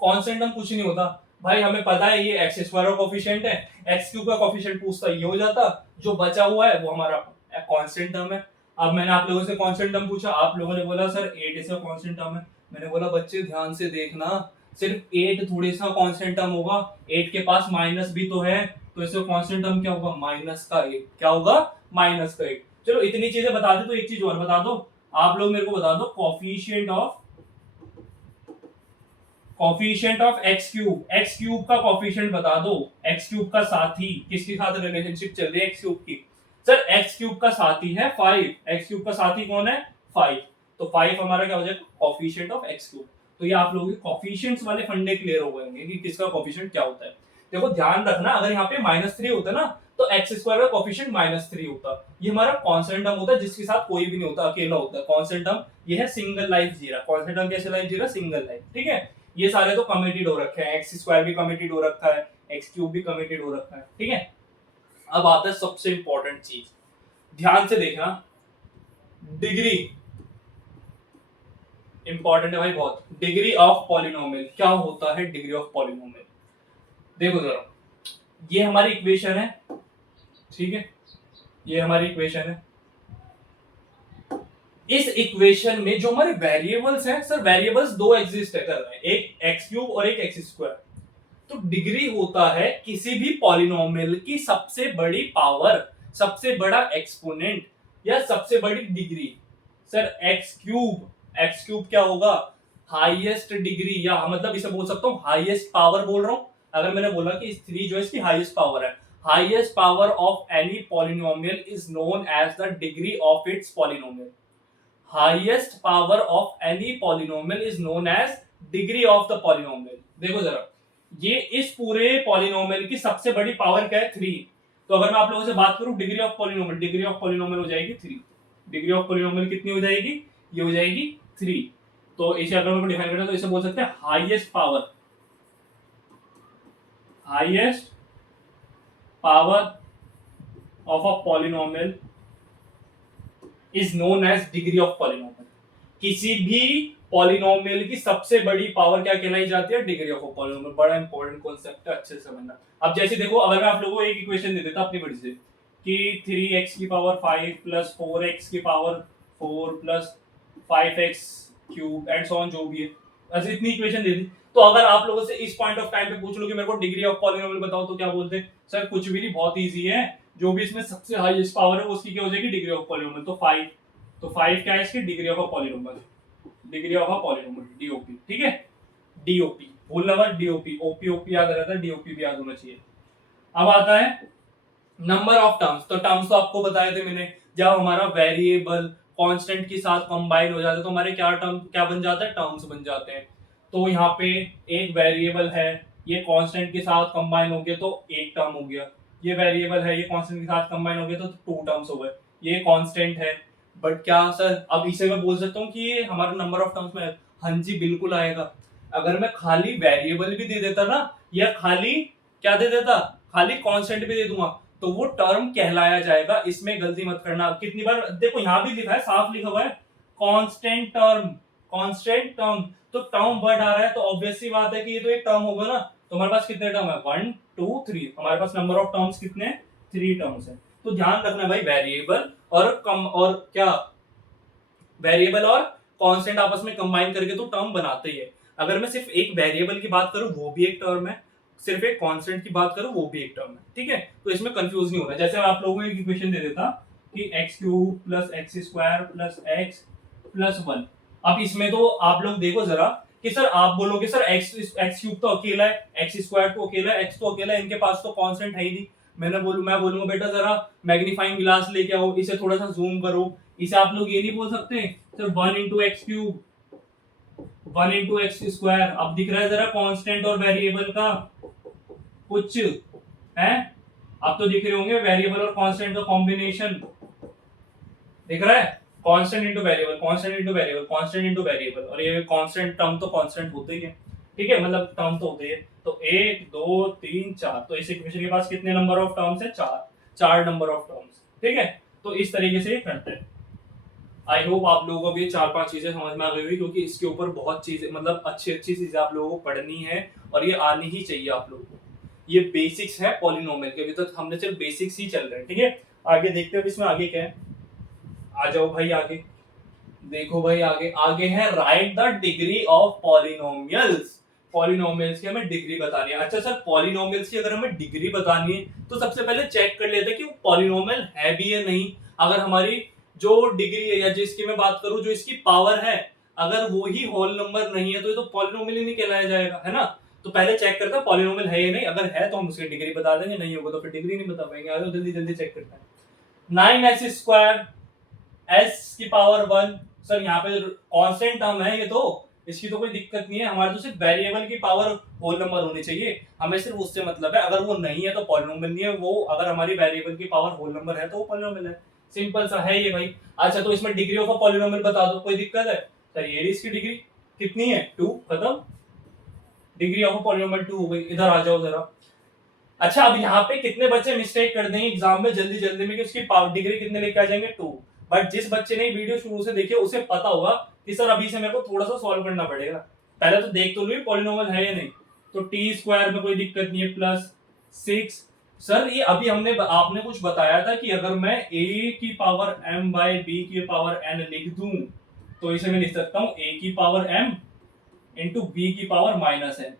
कांस्टेंट टर्म कुछ नहीं होता भाई, हमें पता है ये एक्स स्क्वायर का कोफिशिएंट है, एक्स क्यूब का कोफिशिएंट पूछता ये हो जाता, जो बचा हुआ है वो हमारा कांस्टेंट टर्म है। अब मैंने आप लोगों से कांस्टेंट टर्म पूछा, आप लोगों ने बोला सर 8 इसका कांस्टेंट टर्म है। मैंने बोला बच्चे ध्यान से देखना, सिर्फ 8 थोड़ी सा कांस्टेंट टर्म होगा, 8 के पास माइनस भी तो है, तो इसका कांस्टेंट टर्म क्या होगा? -1। क्या होगा? -1। चलो इतनी चीजें बता दी, तो एक चीज और बता दो, आप लोग मेरे को बता दो कोफिशिएंट ऑफ एक्स क्यूब का कोफिशिएंट बता दो। एक्स क्यूब का साथी, किसके साथ रिलेशनशिप चल रही है एक्स क्यूब की? सर एक्स क्यूब का साथी है 5। एक्स क्यूब का साथी कौन है? 5। तो 5 हमारा क्या हो जाएगा? Coefficient of x cube. तो ये आप लोगों के कोफिशिएंट्स वाले फंडे क्लियर हो गए कि किसका कोफिशिएंट क्या होता है। देखो ध्यान रखना, अगर यहाँ पे -3 होता ना, तो एक्स स्क्वायर का कोफिशिएंट -3 होता। ये हमारा कांस्टेंट टर्म होता है जिसके साथ कोई भी नहीं होता, अकेला होता है कांस्टेंट टर्म। ये है सिंगल लाइफ जी रहा। कांस्टेंट टर्म कैसे लाइफ जी रहा? Single life. ठीक है, ये सारे तो कमिटेड हो रखे हैं, एक्स स्क्वायर भी कमिटेड हो रखा है, एक्स क्यूब भी कमिटेड हो रखा है। ठीक है, अब आता है सबसे इंपॉर्टेंट चीज, ध्यान से देखना, डिग्री इंपॉर्टेंट है भाई बहुत। डिग्री ऑफ पॉलिनोमियल क्या होता है? डिग्री ऑफ पॉलिनोमियल देखो जरा, ये हमारी इक्वेशन है, ठीक है, ये हमारी इक्वेशन है। इस इक्वेशन में जो हमारे वेरिएबल्स हैं, सर वेरिएबल्स दो एग्जिस्ट कर रहे हैं, एक एक्स क्यूब और एक एक्स स्क्वायर। तो डिग्री होता है किसी भी पॉलिनोमियल की सबसे बड़ी पावर, सबसे बड़ा एक्सपोनेंट या सबसे बड़ी डिग्री। सर एक्स क्यूब क्या होगा? हाईएस्ट डिग्री, या मतलब इसे बोल सकता हूं हाईएस्ट पावर बोल रहा हूं। अगर मैंने बोला कि 3 जो है इसकी हाईएस्ट पावर है, highest power of any polynomial is known as the degree of its polynomial. Highest power of any polynomial is known as degree of the polynomial. देखो जरा, ये इस पूरे पॉलिनोमियल की सबसे बड़ी पावर क्या है? 3। तो अगर मैं आप लोगों से बात करूं degree of polynomial, degree of polynomial हो जाएगी 3। डिग्री ऑफ पॉलिनोमियल कितनी हो जाएगी? ये हो जाएगी 3। तो इसे अगर मैं डिफाइन करना तो इसे बोल सकते हैं highest power of a polynomial is known as degree of polynomial. किसी भी पॉलिनोमियल की सबसे बड़ी पावर क्या कहलाई जाती है? Degree of polynomial. बड़ा इंपॉर्टेंट कॉन्सेप्ट है, अच्छे से समझना। अब जैसे देखो, अगर मैं आप लोगों को एक इक्वेशन दे देता अपनी मर्जी से कि 3x की पावर 5 प्लस 4x की power 4 plus 5x cube and so on, जो भी है, ऐसे इतनी इक्वेशन दे दी, तो अगर आप लोगों से इस पॉइंट ऑफ टाइम पे पूछ लो कि मेरे को डिग्री ऑफ पॉलिनोमियल बताओ, तो क्या बोलते? सर कुछ भी नहीं, बहुत इजी है, जो भी इसमें सबसे हाईएस्ट पावर है उसकी क्या हो जाएगी? Degree of polynomial. तो 5 क्या है इसकी? Degree of a polynomial, degree of a polynomial, DOP. ठीक है, डीओपी भूलना मत, डीओपी, ओपी याद रहता है, डीओपी भी याद होना चाहिए। अब आता है नंबर ऑफ टर्म्स। तो टर्म्स तो आपको बताए थे मैंने, जब हमारा वेरिएबल कांस्टेंट के साथ कंबाइन हो जाता है तो हमारे क्या बन जाता है? टर्म्स बन जाते हैं। तो यहाँ पे एक वेरिएबल है, ये कांस्टेंट के साथ कंबाइन हो गया तो एक टर्म हो गया, ये वेरिएबल है, ये कांस्टेंट के साथ कंबाइन हो गया तो 2 टर्म्स हो गए। ये कांस्टेंट है, बट क्या सर अब इसे मैं बोल सकता हूँ कि ये हमारा नंबर ऑफ टर्म्स में है? हाँ जी बिल्कुल आएगा। अगर मैं खाली वेरिएबल भी दे देता ना, या खाली क्या दे देता, खाली कांस्टेंट भी दे दूंगा, तो वो टर्म कहलाया जाएगा। इसमें गलती मत करना। कितनी बार देखो यहाँ भी लिखा है, साफ लिखा हुआ है कांस्टेंट टर्म, कांस्टेंट टर्म। तो टर्म वर्ड आ रहा है तो ऑब्वियस सी बात है कि ये तो एक टर्म होगा ना। तो हमारे पास कितने टर्म है, 1 2 3, हमारे पास नंबर ऑफ टर्म्स कितने हैं, 3 टर्म्स है। तो ध्यान रखना भाई, वेरिएबल और कम और क्या, वेरिएबल और कांस्टेंट आपस में कंबाइन करके तो टर्म बनाते ही है। अगर मैं सिर्फ एक वेरिएबल की बात करूं वो भी एक टर्म है, सिर्फ एक कांस्टेंट की बात करूं वो भी एक टर्म है, ठीक है। तो इसमें कंफ्यूज नहीं होना। जैसे मैं आप लोगों को एक इक्वेशन दे देता कि x³ + x² + x + 1। अब इसमें तो आप लोग देखो जरा कि सर आप बोलोगे सर x³ तो अकेला है, x² तो अकेला है, x तो अकेला है, इनके पास तो कांस्टेंट है ही नहीं। मैं बोलूंगा बेटा जरा मैग्नीफाइंग ग्लास लेके आओ, इसे थोड़ा सा जूम करो। इसे आप लोग ये नहीं बोल सकते सर 1 × x³, 1 × x²। अब दिख रहा है जरा कांस्टेंट और वेरिएबल का कुछ है, अब तो दिख रहे होंगे वेरिएबल और कांस्टेंट का कॉम्बिनेशन दिख रहा है, constant into variable, constant into variable, constant into variable. और ये कांस्टेंट टर्म तो कांस्टेंट होते ही है, ठीक है, मतलब टर्म तो होते हैं। तो 1 2 3 4, तो इस इक्वेशन के पास कितने नंबर ऑफ टर्म्स है, 4 नंबर ऑफ टर्म्स, ठीक है। तो इस तरीके से ये करते हैं। आई होप आप लोगों को भी 4-5 चीजें समझ में आ गई होगी, क्योंकि इसके ऊपर बहुत चीजें, मतलब अच्छी अच्छी चीजें आप लोगों को पढ़नी है और ये आनी ही चाहिए आप लोगों को। ये बेसिक्स है पॉलिनोमियल के, अभी तक हमने सिर्फ बेसिक्स ही चल रहे हैं, ठीक है। आगे देखते हैं इसमें आगे क्या है। आ जाओ भाई आगे, देखो भाई आगे आगे है right the degree of polynomials. Polynomials की हमें डिग्री बतानी है। अच्छा सर, पॉलिनोमियल्स की अगर हमें डिग्री बतानी है तो सबसे पहले चेक कर लेते हैं कि वो पॉलिनोमियल है भी या नहीं। अगर हमारी जो डिग्री है या जिसकी मैं बात करूं, जो इसकी पावर है, अगर वो ही होल नंबर नहीं है तो ये तो पॉलिनोमियल ही नहीं कहलाया जाएगा, है ना। तो पहले चेक करते हैं पॉलिनोमियल है या नहीं। अगर है तो हम उसकी डिग्री बता देंगे, नहीं होगा तो फिर डिग्री नहीं बता पाएंगे। आ जाओ जल्दी जल्दी चेक करते हैं। 9s² s की पावर 1। सर यहाँ पे कांस्टेंट टर्म है ये तो, इसकी तो कोई दिक्कत नहीं है। हमारे तो सिर्फ वेरिएबल की पावर होल नंबर होनी चाहिए, हमें सिर्फ उससे मतलब है। अगर वो नहीं है तो पॉलिनोमियल नहीं है वो। अगर हमारी वेरिएबल की पावर होल नंबर है तो वो पॉलिनोमियल है। सिंपल सा है ये भाई। अच्छा, तो इसमें डिग्री ऑफ अ पॉलिनोमियल बता दो, कोई दिक्कत है? सर ये इसकी डिग्री कितनी है, 2, खत्म। डिग्री ऑफ अ पॉलिनोमियल 2 हो गई। इधर आ जाओ जरा। अच्छा, अब यहाँ पे कितने बच्चे मिस्टेक कर देंगे एग्जाम में जल्दी जल्दी में कि उसकी डिग्री कितने लेके आ जाएंगे, 2। बट जिस बच्चे ने वीडियो शुरू से देखी उसे पता होगा कि सर अभी से मेरे को थोड़ा सा सॉल्व करना पड़ेगा। पहले तो देख तो लो पॉलिनोमियल है या नहीं। तो t² में कोई दिक्कत नहीं है, +6। सर ये अभी आपने कुछ बताया था कि अगर मैं a की पावर m बाय b की पावर n लिख दूं तो इसे मैं लिख सकता हूं a की पावर m इंटू b की पावर -n।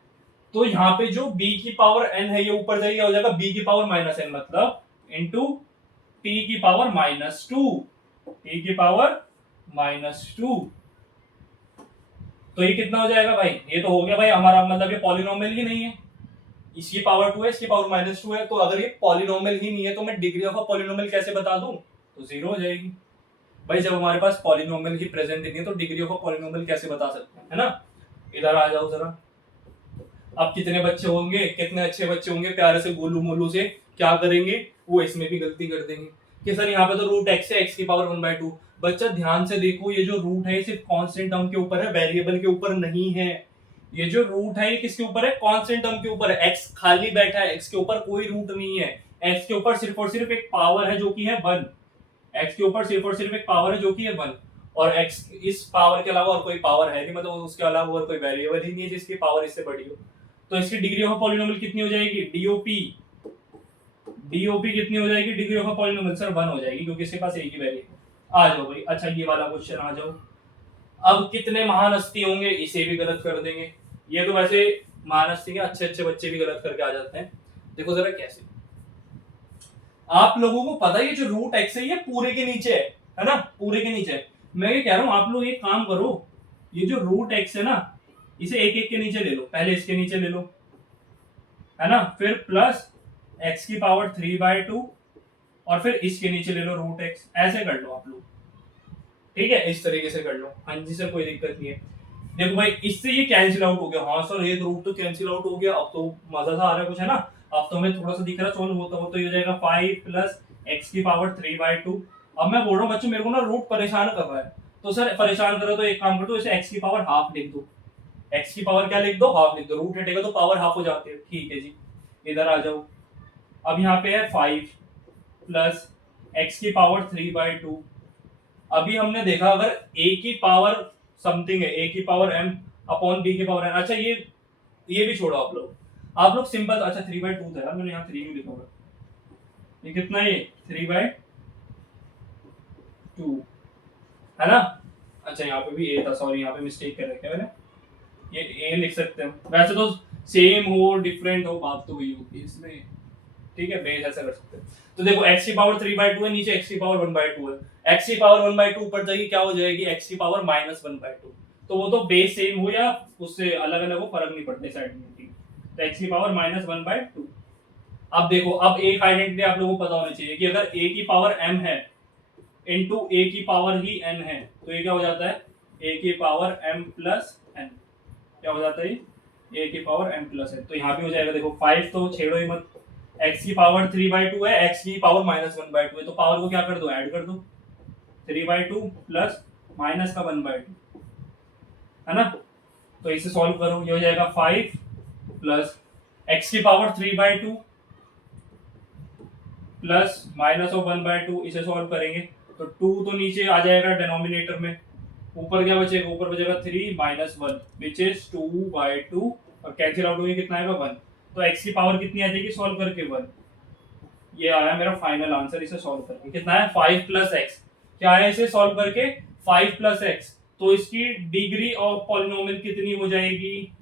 तो यहाँ पे जो b की पावर n है ये ऊपर जाएगा, हो जाएगा b की पावर -n, मतलब इंटू t की पावर -2, t की पावर -2। तो ये कितना हो जाएगा भाई, ये तो हो गया भाई हमारा, मतलब ये पॉलिनोमियल ही नहीं है। इसकी पावर 2 है, इसकी पावर -2 है। तो अगर ये पॉलिनोमियल ही नहीं है तो मैं डिग्री ऑफ अ पॉलिनोमियल कैसे बता दूं, तो 0 हो जाएगी भाई। जब हमारे पास पॉलिनोमियल ही प्रेजेंट नहीं है तो डिग्री ऑफ अ पॉलिनोमियल कैसे बता सकते हैं, है ना। इधर आ जाओ जरा। अब कितने बच्चे होंगे, कितने अच्छे बच्चे होंगे, प्यारे से गोलू मोलू से क्या करेंगे, वो इसमें भी गलती कर देंगे कि सर यहाँ पे तो रूट x है, x की पावर 1/2। बच्चा ध्यान से देखो, ये जो रूट है ये सिर्फ कांस्टेंट टर्म के ऊपर है, वेरिएबल के ऊपर नहीं है। ये जो रूट है ये किसके ऊपर है, कांस्टेंट टर्म के ऊपर है। x खाली बैठा है, x के ऊपर कोई रूट नहीं है। x के ऊपर सिर्फ और सिर्फ एक पावर है जो कि है 1। x के ऊपर सिर्फ और सिर्फ एक पावर है जो कि है 1। और x इस पावर के अलावा और कोई पावर है नहीं, मतलब उसके अलावा और कोई वेरिएबल ही नहीं है जिसकी पावर इससे बड़ी हो। तो इसकी डिग्री ऑफ पॉलिनोमियल कितनी हो जाएगी, डीओपी कितनी हो जाएगी डिग्री ऑफ पॉलिनोमियल, सर 1 हो जाएगी क्योंकि इसके पास एक ही वेरिएबल। आ जाओ भाई। अच्छा, ये वाला क्वेश्चन आ जाओ। अब कितने महान हस्ती होंगे, इसे भी गलत कर देंगे। ये तो वैसे महान हस्ती के अच्छे अच्छे बच्चे भी गलत करके आ जाते हैं। देखो जरा कैसे। आप लोगों को पता है ये जो रूट x है ये पूरे के नीचे है ना, पूरे के नीचे है। मैं ये कह रहा हूं आप लोग एक काम करो, ये जो रूट x है ना इसे एक एक के नीचे ले लो। पहले इसके नीचे ले लो, है ना, फिर प्लस x की पावर 3/2 और फिर इसके नीचे ले लो रूट x। ऐसे कर लो आप लोग, ठीक है, इस तरीके से कर लो। हाँ जी सर, कोई दिक्कत नहीं है। देखो भाई, इससे ये कैंसिल आउट हो गया। हाँ सर, एक रूट तो कैंसिल आउट हो गया। अब तो मजा सा आ रहा है कुछ, है ना। अब तो हमें थोड़ा सा दिख रहा है सोल्व होता हो, तो ये हो जाएगा 5 प्लस x की पावर 3/2। अब मैं बोल रहा हूँ बच्चों, मेरे को ना रूट परेशान कर रहा है। तो सर परेशान कर रहा है तो एक काम कर दो, इसे x की पावर हाफ लिख दो। x की पावर क्या लिख दो, हाफ लिख दो, रूट हटेगा तो पावर हाफ हो जाती है। ठीक है जी, इधर आ जाओ। अब यहाँ पे है 5 प्लस x की पावर 3/2। अभी हमने देखा अगर a की पावर समथिंग है, a की पावर m अपॉन b की पावर n। अच्छा ये भी छोड़ो आप लोग सिंपल, अच्छा 3/2 था यार, मैंने यहाँ 3 क्यों लिखा हुआ है? ये कितना है, 3/2 है ना। अच्छा यहाँ पे भी a था, सॉरी यहाँ पे मिस्टेक कर रखा है मैंने, ये a लिख सकते हैं। वैसे तो सेम हो डिफरेंट हो बात तो वही होती है इसमें, ठीक है, बेस ऐसा कर सकते हैं। तो देखो x की पावर 3/2 है, नीचे x की पावर 1/2 है। x की पावर 1/2 ऊपर जाएगी, क्या हो जाएगी, x की पावर -1/2। तो वो तो बेस सेम हो या उससे अलग अलग हो, फर्क नहीं पड़ता साइड में, ठीक। तो x की पावर -1/2। अब देखो, अब एक आइडेंटिटी आप लोगों को पता होना चाहिए कि अगर a की पावर m है इनटू a की पावर ही n है, तो ये क्या हो जाता है, a की पावर m प्लस n। क्या हो जाता है, a की पावर m प्लस n। तो यहाँ भी हो जाएगा, देखो 5 तो छेड़ो ही मत, x की पावर 3/2 है, x की पावर -1/2 है, तो पावर को क्या कर दो, ऐड कर दो, 3/2 प्लस माइनस का 1/2 है ना। तो इसे सॉल्व करो, ये हो जाएगा 5 प्लस x की पावर 3/2 प्लस माइनस ऑफ 1/2। इसे सॉल्व करेंगे तो 2 तो नीचे आ जाएगा डिनोमिनेटर में, ऊपर क्या बचेगा, ऊपर बचेगा 3 माइनस 1 विच इज 2/2, और कैंसिल आउट होगी, कितना आएगा 1। तो x की पावर कितनी आ जाएगी सॉल्व करके, 1। ये आया मेरा फाइनल आंसर इसे सॉल्व करके, कितना है 5 प्लस एक्स। क्या है इसे सॉल्व करके, 5 प्लस एक्स। तो इसकी डिग्री ऑफ पॉलिनोमियल कितनी हो जाएगी,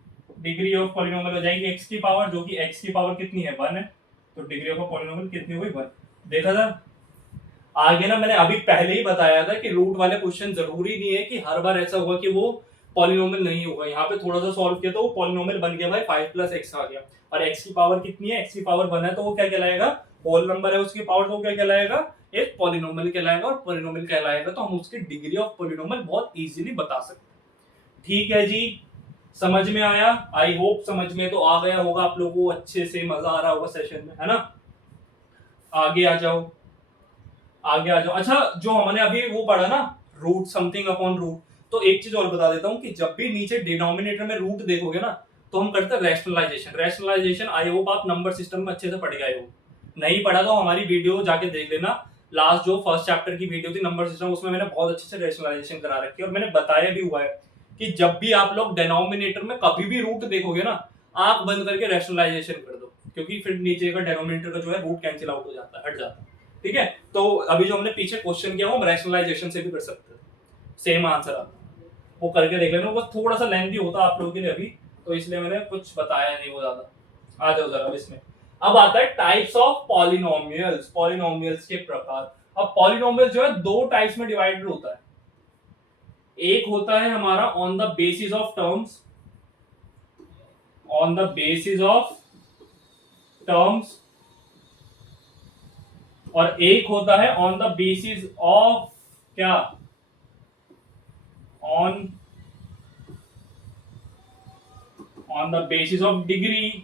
डिग्री ऑफ पॉलिनोमियल हो जाएगी x की पावर, जो कि x की पावर कितनी है 1 है, तो डिग्री ऑफ पॉलिनोमियल कितनी हुई 1। देखा था आगे ना, मैंने अभी पहले ही बताया था कि रूट वाले क्वेश्चन जरूरी नहीं है कि हर बार ऐसा होगा कि वो पॉलिनोमियल नहीं होगा। यहाँ पे थोड़ा सा सॉल्व किया तो वो पॉलिनोमियल बन गया भाई, 5 प्लस एक्स आ गया। और x की पावर कितनी है, x की पावर 1 है, तो वो क्या कहलाएगा, होल नंबर है उसकी पावर, तो क्या कहलाएगा, एक पॉलिनोमियल कहलाएगा। और पॉलिनोमियल कहलाएगा तो हम उसकी डिग्री ऑफ पॉलिनोमियल बहुत इजीली बता सकते हैं। ठीक है जी, समझ में आया, आई होप समझ में तो आ गया होगा आप लोगों को, अच्छे से मजा आ रहा होगा सेशन में, है ना। आगे आ जाओ, आगे आ जाओ। अच्छा, जो हमने अभी वो पढ़ा ना, रूट समथिंग अपॉन रूट, तो एक चीज और बता देता हूँ कि जब भी नीचे डिनोमिनेटर में रूट देखोगे ना, तो हम करते हैं रैशनलाइजेशन। रैशनलाइजेशन आई होप आप नंबर सिस्टम में अच्छे से पढ़ गए हो, नहीं पढ़ा तो हमारी वीडियो जाके देख लेना। लास्ट जो फर्स्ट चैप्टर की वीडियो थी नंबर सिस्टम, उसमें मैंने बहुत अच्छे से रैशनलाइजेशन करा रखी है, और मैंने बताया भी हुआ है कि जब भी आप लोग डिनोमिनेटर में कभी भी रूट देखोगे ना, आंख बंद करके रैशनलाइजेशन कर दो, क्योंकि फिर नीचे का डिनोमिनेटर का जो है रूट कैंसिल आउट हो जाता है, हट जाता है। ठीक है, तो अभी जो हमने पीछे क्वेश्चन किया वो हम रैशनलाइजेशन से भी कर सकते हैं, सेम आंसर आता है, वो करके देख लेना। बस थोड़ा सा लेंथी होता है आप लोगों के लिए अभी, तो इसलिए मैंने कुछ बताया नहीं वो ज्यादा। आ जाओ जरा इसमें। अब आता है टाइप्स ऑफ पॉलिनोमियल्स, पॉलिनोमियल्स के प्रकार। अब पॉलिनोमियल जो है दो टाइप्स में डिवाइडेड होता है। एक होता है हमारा on the basis of terms, on the basis of terms, और एक होता है ऑन द बेसिस ऑफ क्या, on on the basis of degree.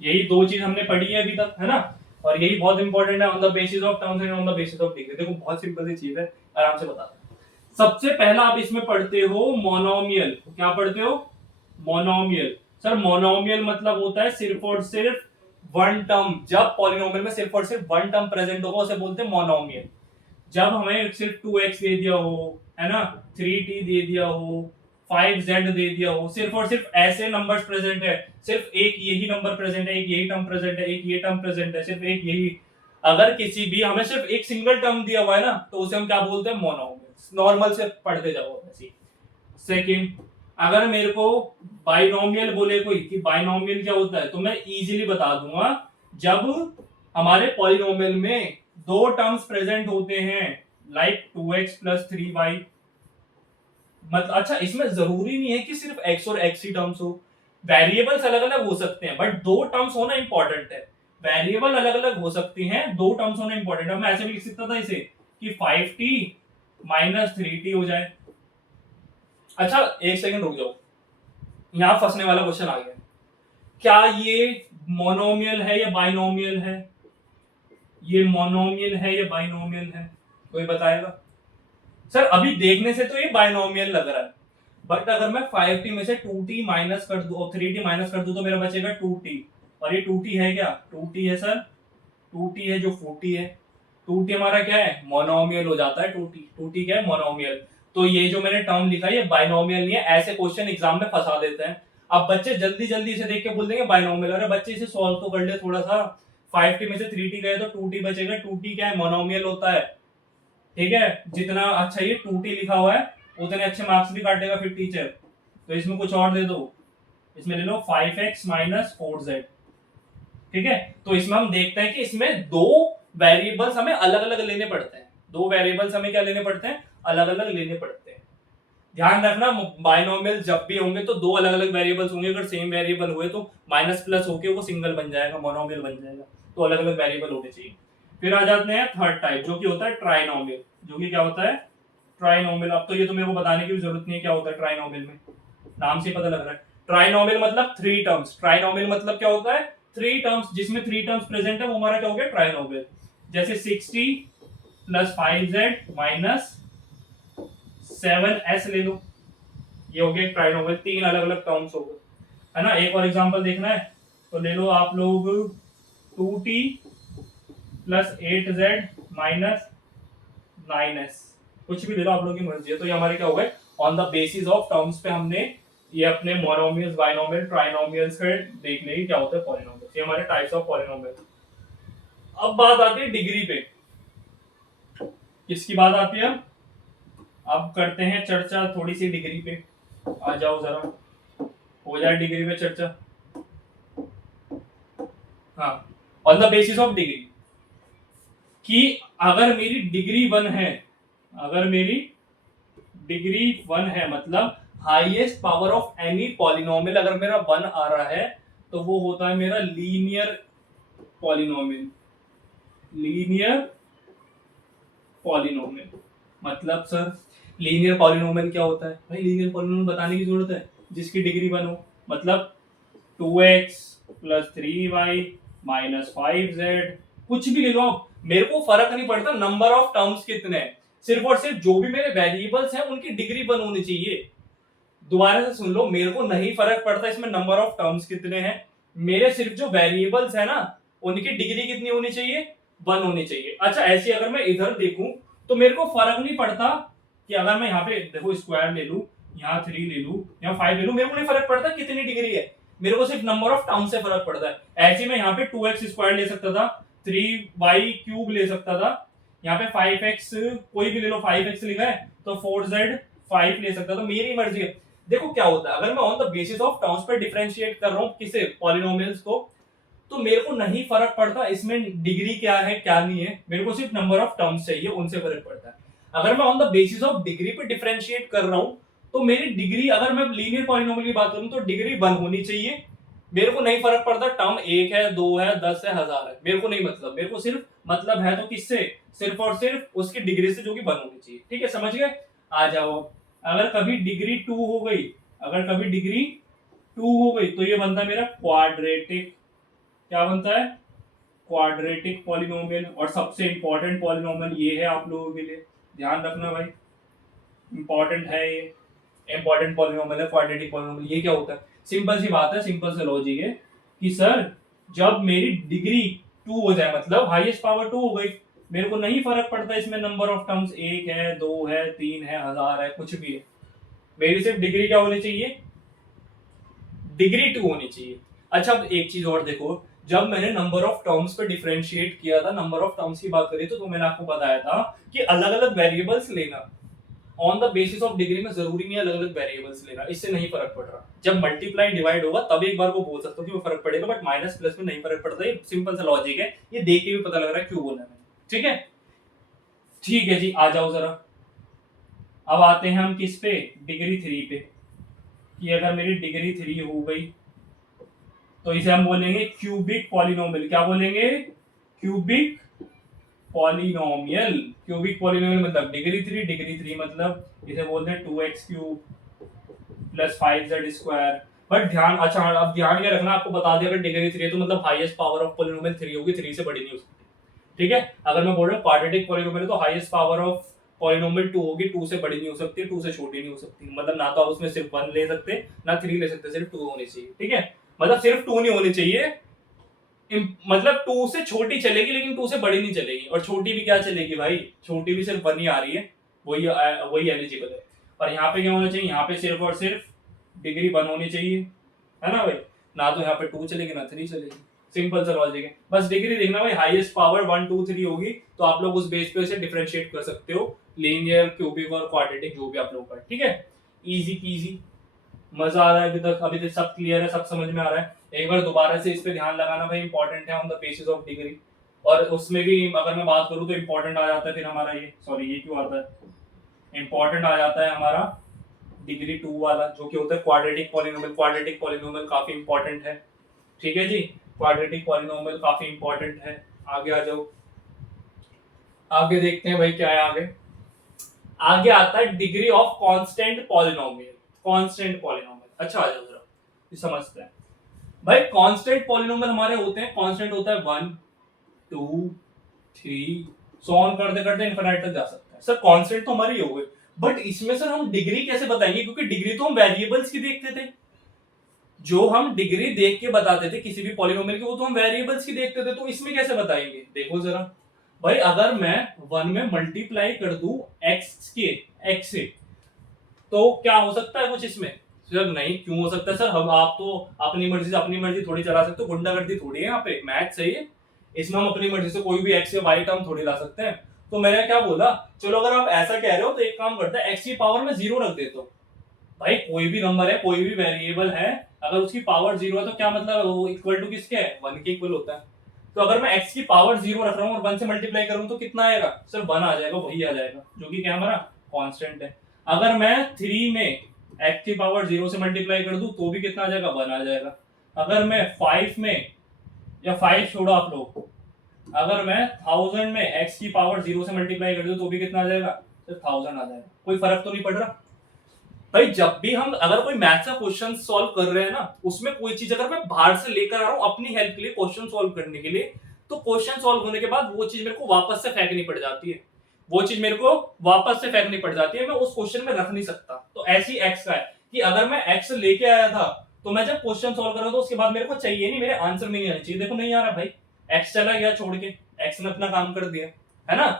यही दो चीज हमने पढ़ी है अभी तक, है ना, और यही बहुत इंपॉर्टेंट है, on the basis of terms and on the basis of degree. देखो बहुत सिंपल सी चीज है, आराम से बता दो। सबसे पहला आप इसमें पढ़ते हो मोनोमियल। क्या पढ़ते हो, मोनोमियल। सर मोनोमियल मतलब होता है सिर्फ और सिर्फ वन टर्म, जब पॉलिनोमियल में सिर्फ और सिर्फ वन टर्म प्रेजेंट होगा उसे बोलते हैं मोनोमियल। जब हमें सिर्फ 2x दे दिया हो, है ना, 3t दे दिया हो, 5z दे दिया हो, सिर्फ और सिर्फ ऐसे नंबर्स प्रेजेंट है, सिर्फ एक यही नंबर प्रेजेंट है, एक यही टर्म प्रेजेंट है, एक ये टर्म प्रेजेंट है, सिर्फ एक यही, अगर किसी भी हमें सिर्फ एक सिंगल टर्म दिया हुआ है ना, तो उसे हम क्या बोलते हैं, मोनोमियल। नॉर्मल से पढ़ते जाओ ऐसे। सेकंड, अगर मेरे को बाइनोमियल बोले कोई कि बाइनोमियल क्या होता है, तो मैं इजीली बता दूंगा, जब हमारे पॉलिनोमियल में दो टर्म्स प्रेजेंट होते हैं, लाइक 2x प्लस 3y। मतलब अच्छा, इसमें जरूरी नहीं है कि सिर्फ x और x ही टर्म्स हो, वेरिएबल्स अलग अलग हो सकते हैं, बट दो टर्म्स होना इंपॉर्टेंट है। वेरिएबल अलग अलग हो सकती हैं, दो टर्म्स होना इंपॉर्टेंट है। मैं ऐसे भी लिख सकता था इसे कि 5t माइनस 3t हो जाए। अच्छा एक सेकंड रुक जाओ, यहां फंसने वाला क्वेश्चन आ गया, क्या ये मोनोमियल है या बाइनोमियल है, ये मोनोमियल है या बाइनोमियल है, कोई बताएगा। सर अभी देखने से तो ये बाइनोमियल लग रहा है, बट अगर मैं 5t में से 2t माइनस कर दूं और 3t माइनस कर दूं तो मेरा बचेगा 2t, और ये 2t है क्या, 2t है सर, 2t है जो 4t है। 2t हमारा क्या है, मोनोमियल हो जाता है 2t, 2t क्या है, मोनोमियल। तो ये जो मैंने टर्म लिखा है ये बाइनोमियल नहीं है, ऐसे क्वेश्चन एग्जाम में फंसा देते हैं। अब बच्चे जल्दी जल्दी इसे देख के बोल देंगे बाइनोमियल, अरे बच्चे इसे सॉल्व तो कर ले थोड़ा सा। 5t में से 3t गए तो 2t बचेगा, 2t क्या है, मोनोमियल होता है, ठीक है। जितना अच्छा ये 2t लिखा हुआ है उतने अच्छे मार्क्स भी काटेगा फिर टीचर। तो इसमें कुछ और दे दो, इसमें ले लो 5x माइनस 4z, ठीक है। तो इसमें हम देखते हैं कि इसमें दो वेरिएबल्स हमें अलग अलग लेने पड़ते हैं, दो वेरिएबल्स हमें क्या लेने पड़ते हैं, अलग अलग लेने पड़ते हैं। ध्यान रखना बाइनोमियल जब भी होंगे तो दो अलग अलग वेरिएबल्स होंगे, अगर सेम वेरिएबल हुए तो माइनस प्लस होके वो सिंगल बन जाएगा, मोनोमियल बन जाएगा, तो अलग अलग वेरिएबल होने चाहिए। फिर आ जाते हैं थर्ड टाइप जो कि होता है ट्राइनोमियल, जो कि क्या होता है, ट्राइनोमियल। अब तो ये तो मेरे को बताने की भी जरूरत नहीं है क्या होता है ट्राइनोमियल में, नाम से पता लग रहा है। ट्राइनोमियल मतलब थ्री टर्म्स, ट्राइनोमियल मतलब क्या होता है, थ्री टर्म्स, जिसमें थ्री टर्म्स प्रेजेंट है वो हमारा क्या हो गया, ट्राइनोमियल। जैसे 60 प्लस 5z माइनस 7s ले लो, ये हो गया ट्राइनोमियल, तीन अलग अलग टर्म्स हो गए, है ना। एक और एग्जांपल देखना है तो ले लो आप लोग 2t plus 8z minus 9s, कुछ भी ले लो आप लोगों की मर्जी है। तो ये हमारे क्या हो गए, on the basis of terms पे हमने ये अपने मोनोमियल्स, बाइनोमियल, ट्राइनोमियल्स के देख लेंगे क्या होता है पॉलिनोमियल्स, ये हमारे टाइप्स ऑफ पॉलिनोमियल। अब बात आती है डिग्री पे, किसकी बात आती है, अब करते हैं चर्चा थोड़ी सी डिग्री पे, आ जाओ जरा, हो जाए डिग्री पे चर्चा। हाँ, on the basis of degree, कि अगर मेरी डिग्री 1 है, अगर मेरी डिग्री 1 है मतलब highest power of any polynomial अगर मेरा 1 आ रहा है तो वो होता है मेरा लीनियर पॉलिनोमियल, लीनियर पॉलिनोमियल। मतलब सर लीनियर पॉलिनोमियल क्या होता है, भाई लीनियर पॉलिनोमियल बताने की जरूरत है, जिसकी डिग्री 1 हो, मतलब 2x plus 3y minus 5z, कुछ भी ले लो आप, मेरे को फर्क नहीं पड़ता नंबर ऑफ टर्म्स कितने हैं, सिर्फ और सिर्फ जो भी मेरे वेरिएबल्स हैं उनकी डिग्री 1 होनी चाहिए। दोबारा से सुन लो, मेरे को नहीं फर्क पड़ता इसमें नंबर ऑफ टर्म्स कितने हैं, मेरे सिर्फ जो वेरिएबल्स है ना उनकी डिग्री कितनी होनी चाहिए, 1 होनी चाहिए। अच्छा ऐसे अगर मैं इधर देखूं तो मेरे को फर्क नहीं पड़ता कि अगर मैं यहाँ पे देखो स्क्वायर ले लूं, यहाँ 3 ले लूं, यहाँ 5 ले लूं, मेरे को नहीं फर्क पड़ता कितनी डिग्री है, मेरे को सिर्फ नंबर ऑफ टर्म से फर्क पड़ता है। ऐसे में यहाँ पे 2x स्क्वायर ले सकता था, 3y क्यूब ले सकता था, यहाँ पे 5x कोई भी ले लो, 5x लिखा है तो 4z 5 ले सकता था, मेरी मर्जी है। देखो क्या होता है, अगर मैं on the basis of terms पे डिफरेंशिएट कर रहा हूँ किसे, पॉलिनोमियल्स को, तो मेरे को नहीं फर्क पड़ता इसमें डिग्री क्या है क्या नहीं है, मेरे को सिर्फ नंबर ऑफ टर्म्स चाहिए, उनसे फर्क पड़ता है। अगर मैं on the basis of degree पे डिफरेंशिएट कर रहा हूं तो मेरी डिग्री, अगर मैं लीनियर पॉलिनोमियल की बात करूं तो डिग्री 1 होनी चाहिए, मेरे को नहीं फर्क पड़ता टर्म 1 है, 2 है, 10 है, 1000 है, मेरे को नहीं मतलब, मेरे को सिर्फ मतलब है तो किससे, सिर्फ और सिर्फ उसकी डिग्री से जो कि 1 होनी चाहिए, ठीक है, समझ गए। आ जाओ, अगर कभी डिग्री 2 हो गई, अगर कभी डिग्री 2 हो गई तो ये बनता है मेरा क्वाड्रेटिक, क्या बनता है, क्वाड्रेटिक पॉलिनोमियल। और सबसे इंपॉर्टेंट पॉलिनोमियल ये है आप लोगों के लिए, ध्यान रखना भाई, इंपॉर्टेंट है ये, इंपॉर्टेंट पॉलिनोमियल है क्वाड्रेटिक पॉलिनोमियल। ये क्या होता है, सिंपल सी बात है, सिंपल सा लॉजिक है कि सर जब मेरी डिग्री 2 हो जाए मतलब हाईएस्ट पावर 2 हो गई, मेरे को नहीं फर्क पड़ता इसमें नंबर ऑफ टर्म्स 1 है, 2 है, 3 है, 1000 है, कुछ भी है, मेरी सिर्फ डिग्री क्या होनी चाहिए, डिग्री 2 होनी चाहिए। अच्छा अब एक चीज और देखो, जब मैंने नंबर ऑफ टर्म्स पे डिफरेंशिएट किया था, नंबर ऑफ टर्म्स की बात करी तो मैंने आपको बताया था कि अलग अलग वेरिएबल्स लेना on the basis of degree में, जरूरी नहीं अलग अलग वेरिएबल्स लेना, इससे नहीं फर्क पड़ रहा। जब मल्टीप्लाई डिवाइड होगा तब एक बार को बोल सकता हूँ कि वो फर्क पड़ेगा, बट माइनस प्लस में नहीं फर्क पड़ता, ये सिंपल सा लॉजिक है, ये देख के भी पता लग रहा है क्यों बोला मैंने, ठीक है। ठीक है जी, आ जाओ जरा, अब आते हैं हम किस पे, डिग्री 3 पे, कि अगर मेरी डिग्री 3 हो गई तो इसे हम बोलेंगे क्यूबिक पॉलिनोमियल, क्या बोलेंगे, क्यूबिक पॉलिनोमियल। क्यूबिक पॉलिनोमियल मतलब डिग्री 3 मतलब इसे बोलते हैं 2x cube plus 5z square. But ध्यान, अच्छा अब ध्यान क्या रखना, आपको बता दिया अगर डिग्री 3 है तो मतलब हाईएस्ट पावर ऑफ पॉलिनोमियल 3 होगी, 3 से बड़ी नहीं हो सकती, ठीक है। अगर मैं बोल रहा हूँ क्वाड्रेटिक पॉलिनोमियल तो हाईएस्ट पावर ऑफ पॉलिनोमियल 2 होगी, 2 से बड़ी नहीं हो सकती, 2 से छोटी नहीं हो सकती। मतलब ना तो आप उसमें सिर्फ 1 ले सकते, ना 3 ले सकते, सिर्फ 2 होनी चाहिए। ठीक है, मतलब सिर्फ 2 नहीं होनी चाहिए, मतलब 2 से छोटी चलेगी लेकिन 2 से बड़ी नहीं चलेगी। और छोटी भी क्या चलेगी भाई, छोटी भी सिर्फ 1 ही आ रही है, वही एलिजिबल है। और यहाँ पे क्या होना चाहिए, यहाँ पे सिर्फ और सिर्फ डिग्री 1 होनी चाहिए, है ना भाई। ना तो यहाँ पे 2 चलेगी ना 3 चलेगी, सिंपल सा लॉजिक है। बस डिग्री देखना भाई, हाईएस्ट पावर 1 2 3 होगी तो आप लोग उस बेस पे से डिफरेंशिएट कर सकते हो, लीनियर, क्यूबिक और क्वाड्रेटिक जो भी आप लोग का। ठीक है, इजी पीजी, मजा आ रहा है अभी तक सब क्लियर है, सब समझ में आ रहा है। एक बार दोबारा से इस पे ध्यान लगाना भाई, इंपॉर्टेंट है on the basis of degree. और उसमें भी अगर मैं बात करूं तो इंपॉर्टेंट आ जाता है फिर हमारा ये, सॉरी ये क्यों आता है, इंपॉर्टेंट आ जाता है हमारा डिग्री 2 वाला जो कि होता है क्वाड्रेटिक पॉलिनोमियल। क्वाड्रेटिक पॉलिनोमियल काफी इंपॉर्टेंट है, ठीक है जी, क्वाड्रेटिक पॉलिनोमियल काफी इंपॉर्टेंट है। आगे आ जाओ, आगे देखते हैं भाई क्या है आगे। आगे आता है degree of constant polynomial. Constant polynomial, अच्छा आ जाओ जरा ये समझते हैं भाई। कांस्टेंट पॉलिनोमियल हमारे होते हैं, कांस्टेंट होता है 1 2 3 सो ऑन करते करते इनफिनिट तक जा सकता है। सर कांस्टेंट तो हमारे हो गए, बट इसमें सर हम डिग्री कैसे बताएंगे, क्योंकि डिग्री तो हम वेरिएबल्स की देखते थे, जो हम डिग्री देख के बताते थे किसी भी पॉलिनोमियल की, वो तो हम वेरिएबल्स की देखते थे, तो इसमें कैसे बताएंगे। देखो जरा भाई, अगर मैं 1 में मल्टीप्लाई कर दूं x से, तो क्या हो सकता है कुछ इसमें। सर नहीं, क्यों हो सकता है सर, हम आप तो अपनी मर्जी थोड़ी चला सकते हो, गुंडागर्दी थोड़ी है यहाँ पे, मैथ सही है, इसमें हम अपनी मर्जी से कोई भी x या y टर्म थोड़ी ला सकते हैं। तो मैंने क्या बोला, चलो अगर आप ऐसा कह रहे हो तो एक काम करता है, x की पावर में 0 रख देता हूँ। भाई कोई भी नंबर है, कोई भी वेरिएबल है, अगर उसकी पावर 0 है तो क्या मतलब वो इक्वल टू किसके है, 1 के इक्वल होता है। तो अगर मैं x की पावर 0 रख रहा हूँ और 1 से मल्टीप्लाई करूँ तो कितना आएगा, सिर्फ 1 आ जाएगा, वही आ जाएगा, जो कि क्या हमारा कांस्टेंट है। अगर मैं 3 में x की पावर 0 से मल्टीप्लाई कर दूं तो भी कितना आ जाएगा, 1 आ जाएगा। अगर मैं 5 में, या 5 छोड़ो आप लोग, अगर मैं 1000 में x की पावर 0 से मल्टीप्लाई कर दूं तो भी कितना आ जाएगा, सिर्फ 1000 आ जाएगा। कोई फर्क तो नहीं पड़ रहा भाई। जब भी हम अगर कोई मैथ्स का क्वेश्चन सॉल्व कर रहे हैं ना, उसमें कोई चीज अगर मैं बाहर से लेकर आ रहा हूं अपनी हेल्प के लिए, क्वेश्चन सॉल्व करने के लिए, तो क्वेश्चन सॉल्व होने के बाद वो चीज मेरे को वापस से फेंकनी पड़ जाती है, वो चीज मेरे को वापस से फेंकनी पड़ जाती है, मैं उस क्वेश्चन में रख नहीं सकता। तो ऐसी एक्स का है कि अगर मैं एक्स लेके आया था तो मैं जब क्वेश्चन सॉल्व कर रहा था उसके बाद मेरे को चाहिए नहीं, मेरे आंसर में नहीं आना चाहिए, देखो नहीं आ रहा भाई, एक्स चला गया छोड़ के, एक्स ने अपना काम कर दिया, है ना।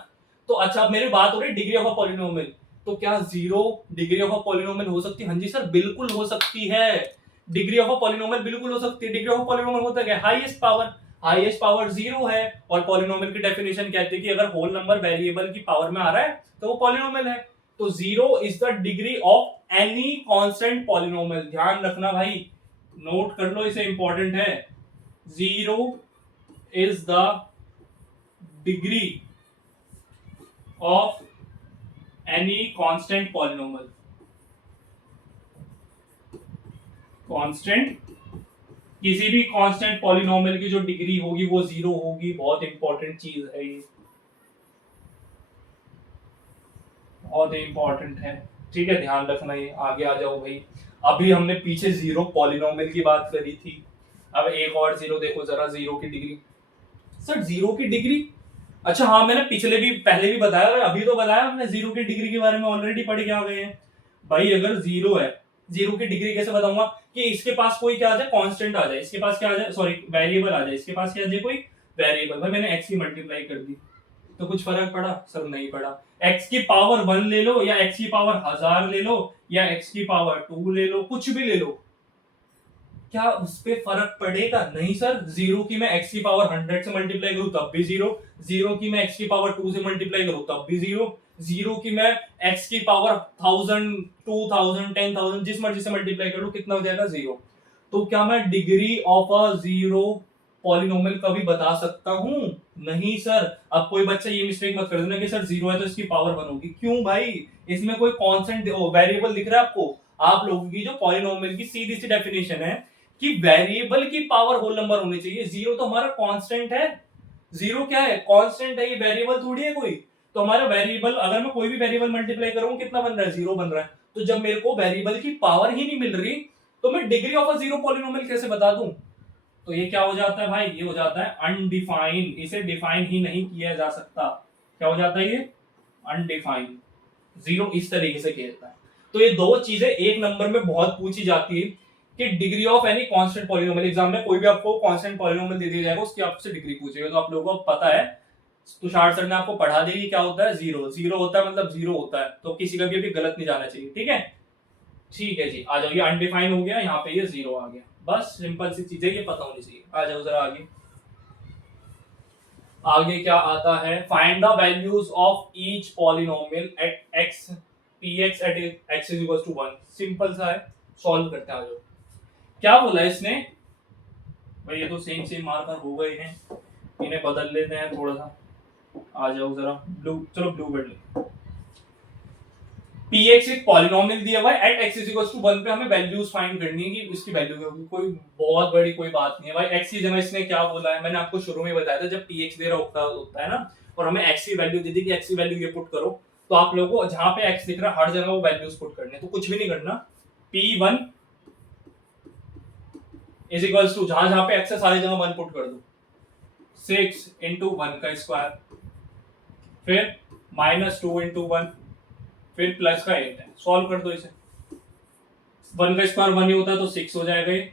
तो अच्छा, अब मेरी बात हो रही डिग्री ऑफ अ पॉलिनोमियल, तो क्या 0 डिग्री ऑफ अ पॉलिनोमियल हो सकती है। हाँ जी सर, बिल्कुल हो सकती है, डिग्री ऑफ अ पॉलिनोमियल बिल्कुल हो सकती है। डिग्री ऑफ अ पॉलिनोमियल होता है हाईएस्ट पावर 0 है, और पॉलिनोमियल की डेफिनेशन कहती है कि अगर होल नंबर वेरिएबल की पावर में आ रहा है तो वो पॉलिनोमियल है। तो 0 is the degree of any constant polynomial. ध्यान रखना भाई, नोट कर लो इसे, इंपॉर्टेंट है। 0 is the degree of any constant polynomial. Constant, किसी भी कांस्टेंट पॉलिनोमियल की जो डिग्री होगी वो 0 होगी। बहुत इंपॉर्टेंट चीज है ये, बहुत इंपॉर्टेंट है, ठीक है, ध्यान रखना ये। आगे आ जाओ भाई, अभी हमने पीछे 0 पॉलिनोमियल की बात करी थी, अब एक और 0 देखो जरा, 0 की डिग्री। सर 0 की डिग्री, अच्छा हाँ, मैंने पहले भी बताया, अभी तो बताया हमने 0 की डिग्री के बारे में, ऑलरेडी पढ़ के आ गए हैं भाई। अगर 0 है, 0 की डिग्री कैसे बताऊंगा, कि इसके पास कोई क्या आ जाए, कांस्टेंट आ जाए, इसके पास क्या आ जाए, सॉरी वेरिएबल आ जाए, इसके पास क्या आ जाए, कोई वेरिएबल। भाई मैंने x की मल्टीप्लाई कर दी तो कुछ फर्क पड़ा, सर नहीं पड़ा। x की पावर 1 ले लो, या x की पावर 1000 ले लो, या x की पावर 2 ले लो, कुछ भी ले लो, क्या उस पे फर्क पड़ेगा, नहीं सर। 0 की मैं x की पावर 100 से मल्टीप्लाई करूं तब भी 0, 0 की मैं x की पावर 2 से मल्टीप्लाई करूं तब भी 0, 0 की मैं x की पावर 1000 2000 10000 जिस मर्जी से मल्टीप्लाई कर लूं, कितना हो जाएगा, 0। तो क्या मैं डिग्री ऑफ अ 0 पॉलिनोमियल कभी बता सकता हूं, नहीं सर। अब कोई बच्चा ये मिस्टेक मत कर देना कि सर 0 है तो इसकी पावर 1 होगी, क्यों भाई, इसमें कोई कांस्टेंट वेरिएबल दिख रहा है आपको। आप लोगों की जो पॉलिनोमियल की सीधी सी डेफिनेशन है कि वेरिएबल की पावर होल नंबर होनी चाहिए। 0 तो हमारा कांस्टेंट है, 0 क्या है, कांस्टेंट है, ये वेरिएबल थोड़ी है कोई। तो हमारा वेरिएबल, अगर मैं कोई भी वेरिएबल मल्टीप्लाई करूं कितना बन रहा है, 0 बन रहा है। तो जब मेरे को वेरिएबल की पावर ही नहीं मिल रही तो मैं डिग्री ऑफ अ 0 पॉलिनोमियल कैसे बता दूं। तो ये क्या हो जाता है भाई, ये हो जाता है अनडिफाइंड, इसे डिफाइन ही नहीं किया जा सकता। क्या हो जाता है ये, अनडिफाइंड। 0 इस तरीके से खेलता है। तो ये दो चीजें एक नंबर में बहुत पूछी जाती है कि degree of any constant polynomial. Exam में कोई भी आपको कांस्टेंट पॉलिनोमियल दे दिया जाएगा, उसकी आपसे डिग्री पूछेगा। तो आप लोगों को पता है, तुषार सर ने आपको पढ़ा दी कि क्या होता है, जीरो। जीरो होता है मतलब जीरो होता है, तो किसी का भी अभी गलत नहीं जाना चाहिए। ठीक है, ठीक है जी, आ जाओ। ये अनडिफाइन हो गया, यहाँ पे ये जीरो आ गया। बस सिंपल सी चीजें ये पता होनी चाहिए। आ जाओ जरा आगे। आगे क्या आता है, find the values of each polynomial at X px at x is equal to 1। Simple सा है, सॉल्व करते हैं। आ जाओ। क्या बोला इसने भाई, ये तो सेम सेम मार्कर हो गए हैं, इन्हें बदल लेते हैं थोड़ा सा। आ जाओ जरा ब्लू, चलो ब्लू कर लेते। px एक पॉलिनोमियल दिया हुआ है, at x is equal to 1 पे हमें वैल्यूज फाइंड करनी है कि उसकी वैल्यू क्या होगी। कोई बहुत बड़ी कोई बात नहीं है भाई। x की जगह इसने क्या बोला है, मैंने आपको शुरू में बताया था, जब px दे रहा होता है ना, और हमें x की वैल्यू दे दी कि x की वैल्यू ये पुट करो, तो आप लोगों को जहां पे x दिख रहा है हर जगह वो वैल्यूज पुट करने। तो कुछ भी नहीं करना, p1 इज इक्वल टू जहां जहां पे x है सारी जगह 1 पुट कर दो। 6 इंटू 1 का स्क्वायर, फिर -2 इंटू 1, फिर प्लस का 8 है। सॉल्व कर दो इसे। 1 का स्क्वायर 1 ही होता है, तो 6 हो जाएगा ये।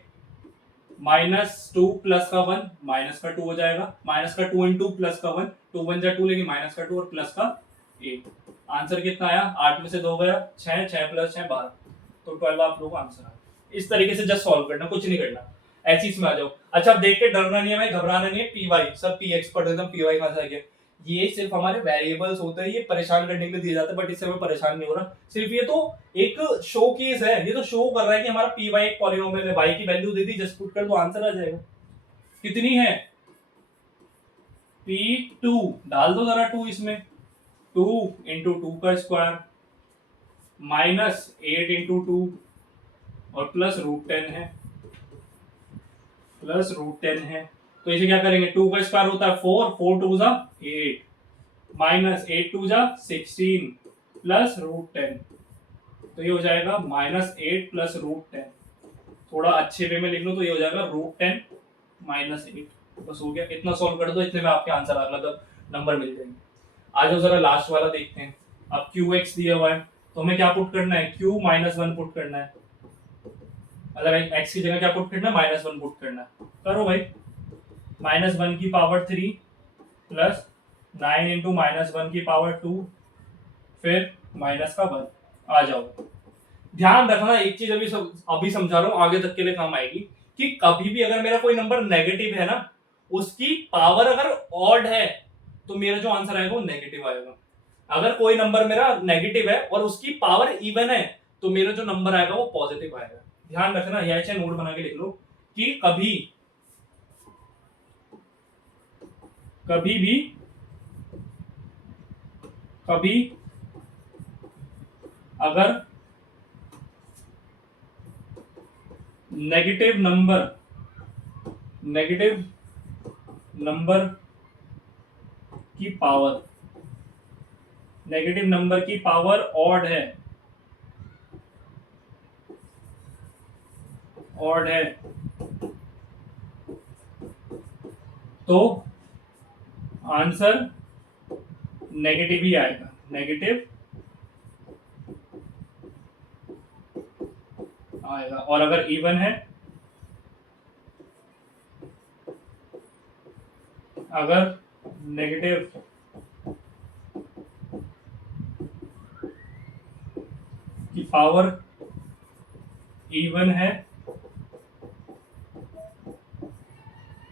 -2 प्लस का 1 माइनस का 2 हो जाएगा। माइनस का 2 इंटू प्लस का 1, 2 1 जा 2, लेकिन माइनस का 2 और प्लस का 8। आंसर कितना आया, 8 में से 2 गया 6, 6 प्लस 6 12, तो 12 आप लोगों को आंसर आया। इस तरीके से जस्ट सॉल्व करना, कुछ नहीं करना, ऐसी इसमें आ जाओ। अच्छा, अब देख के डरना नहीं है भाई, घबराना नहीं है। पी वाई सब पी एक्स पढ़ एकदम, पी वाई कहां से आ गया। ये सिर्फ हमारे वेरिएबल्स होते हैं, ये परेशान करने के लिए दिए जाते हैं, बट इससे हमें परेशान नहीं हो रहा। सिर्फ ये तो एक शो केस है, ये तो शो कर रहा है कि हमारा पी वाई एक पॉलिनोमियल है। वाई की वैल्यू दे दी, जस्ट पुट कर दो, आंसर आ जाएगा। कितनी है, P2 डाल दो जरा 2 इसमें। 2 इंटू 2 का स्क्वायर -8 इंटू 2 और प्लस √10 है, प्लस √10 है। तो इसे क्या करेंगे, 2 का स्क्वायर होता है 4, 4 2 जा 8, -8 2 जा 16 प्लस √10, तो ये हो जाएगा -8 प्लस √10। थोड़ा अच्छे वे में लिख लो तो ये हो जाएगा √10 -8। बस हो गया, इतना सॉल्व कर दो, इतने में आपके आंसर मतलब नंबर मिल जाएंगे। आ जाओ जरा लास्ट वाला देखते हैं। अब QX दिया हुआ है, तो हमें क्या पुट करना है, Q -1 पुट करना है। मतलब x की जगह क्या पुट करना है, -1 पुट करना है। करो भाई, -1 की पावर 3 प्लस 9 इंटू -1 की पावर 2, फिर माइनस का 1। आ जाओ। ध्यान रखना एक चीज, अभी समझा रहा हूं, आगे तक के लिए काम आएगी, कि कभी भी अगर मेरा कोई नंबर नेगेटिव है ना, उसकी पावर अगर ऑड है तो मेरा जो आंसर आएगा वो नेगेटिव आएगा। अगर कोई नंबर मेरा नेगेटिव है और उसकी पावर इवन है, तो मेरा जो नंबर आएगा वो पॉजिटिव आएगा। ध्यान रखना, यह चाहे नोट बना के लिख लो कि कभी अगर नेगेटिव नंबर की पावर ऑड है तो आंसर नेगेटिव ही आएगा, नेगेटिव आएगा। और अगर इवन है, अगर नेगेटिव की पावर इवन है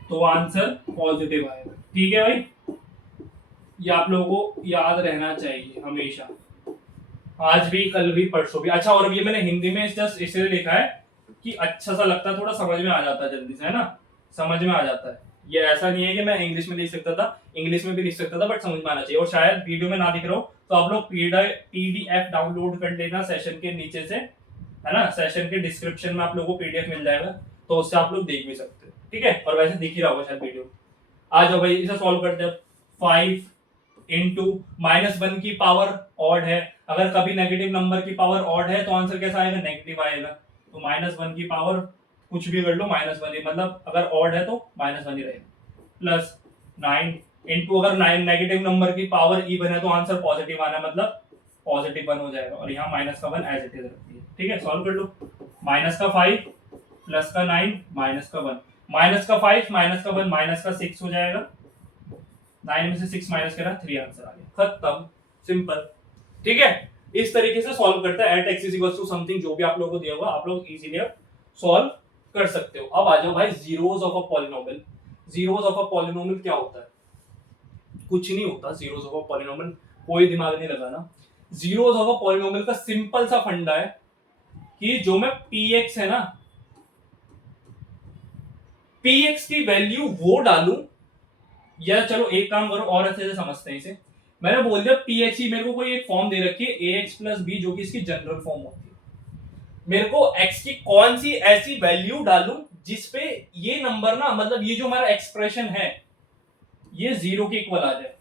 तो आंसर पॉजिटिव आएगा। ठीक है भाई, ये आप लोगों को याद रहना चाहिए हमेशा, आज भी, कल भी, परसों भी। अच्छा, और ये मैंने हिंदी में जस्ट इसलिए लिखा है कि अच्छा सा लगता है, थोड़ा समझ में आ जाता है जल्दी से, है ना, समझ में आ जाता है। ये ऐसा नहीं है कि मैं इंग्लिश में लिख सकता था, इंग्लिश में भी लिख सकता था, बट समझ में आना चाहिए। और शायद वीडियो में ना दिख रहा हो तो आप लोग PDF डाउनलोड कर लेना सेशन के नीचे से, है ना, सेशन के डिस्क्रिप्शन में आप लोगों को PDF मिल जाएगा, तो उससे आप लोग देख भी सकते हो। ठीक है, और वैसे दिख ही रहा होगा शायद वीडियो। आ जाओ भाई, इसे सॉल्व करते हैं। 5 इंटू -1 की पावर ऑड है, अगर कभी नेगेटिव नंबर की पावर ऑड है तो आंसर कैसा आएगा, नेगेटिव आएगा। तो -1 की पावर कुछ भी कर लो, -1 ही, मतलब अगर ऑड है तो -1 ही रहेगा। प्लस 9 इंटू, अगर 9 नेगेटिव नंबर की पावर इवन है तो आंसर पॉजिटिव आना, मतलब पॉजिटिव 1 हो जाएगा, और यहाँ माइनस का 1 एज इट इज रखती है। ठीक है, सॉल्व कर लो। माइनस का 5 प्लस का 9 माइनस का 1, माइनस का 5 माइनस का 1 माइनस का 6 हो जाएगा। 9 में से 6 माइनस करा 3 आंसर आ गया, खत्म, सिंपल। ठीक है, इस तरीके से सॉल्व करता है। At X is equal to something, जो भी आप लोगों को दिया होगा आप लोग इजीली सॉल्व कर सकते हो। अब आ जाओ भाई zeros of a polynomial. Zeros of a polynomial क्या होता है? कुछ नहीं होता जीरोस ऑफ अ पॉलिनोमियल, कोई दिमाग नहीं लगाना। जीरोस ऑफ अ पॉलिनोमियल का सिंपल सा फंडा है कि जो मैं px है ना, px की वैल्यू वो डालूं, या चलो एक काम करो और अच्छे से समझते हैं इसे। मैंने बोल दिया px ही, मेरे को कोई एक फॉर्म दे रखी है ax प्लस बी, जो कि इसकी जनरल फॉर्म होती है। मेरे को x की कौन सी ऐसी वैल्यू डालूं जिसपे ये नंबर ना, मतलब ये जो हमारा एक्सप्रेशन है ये 0 के इक्वल आ जाए।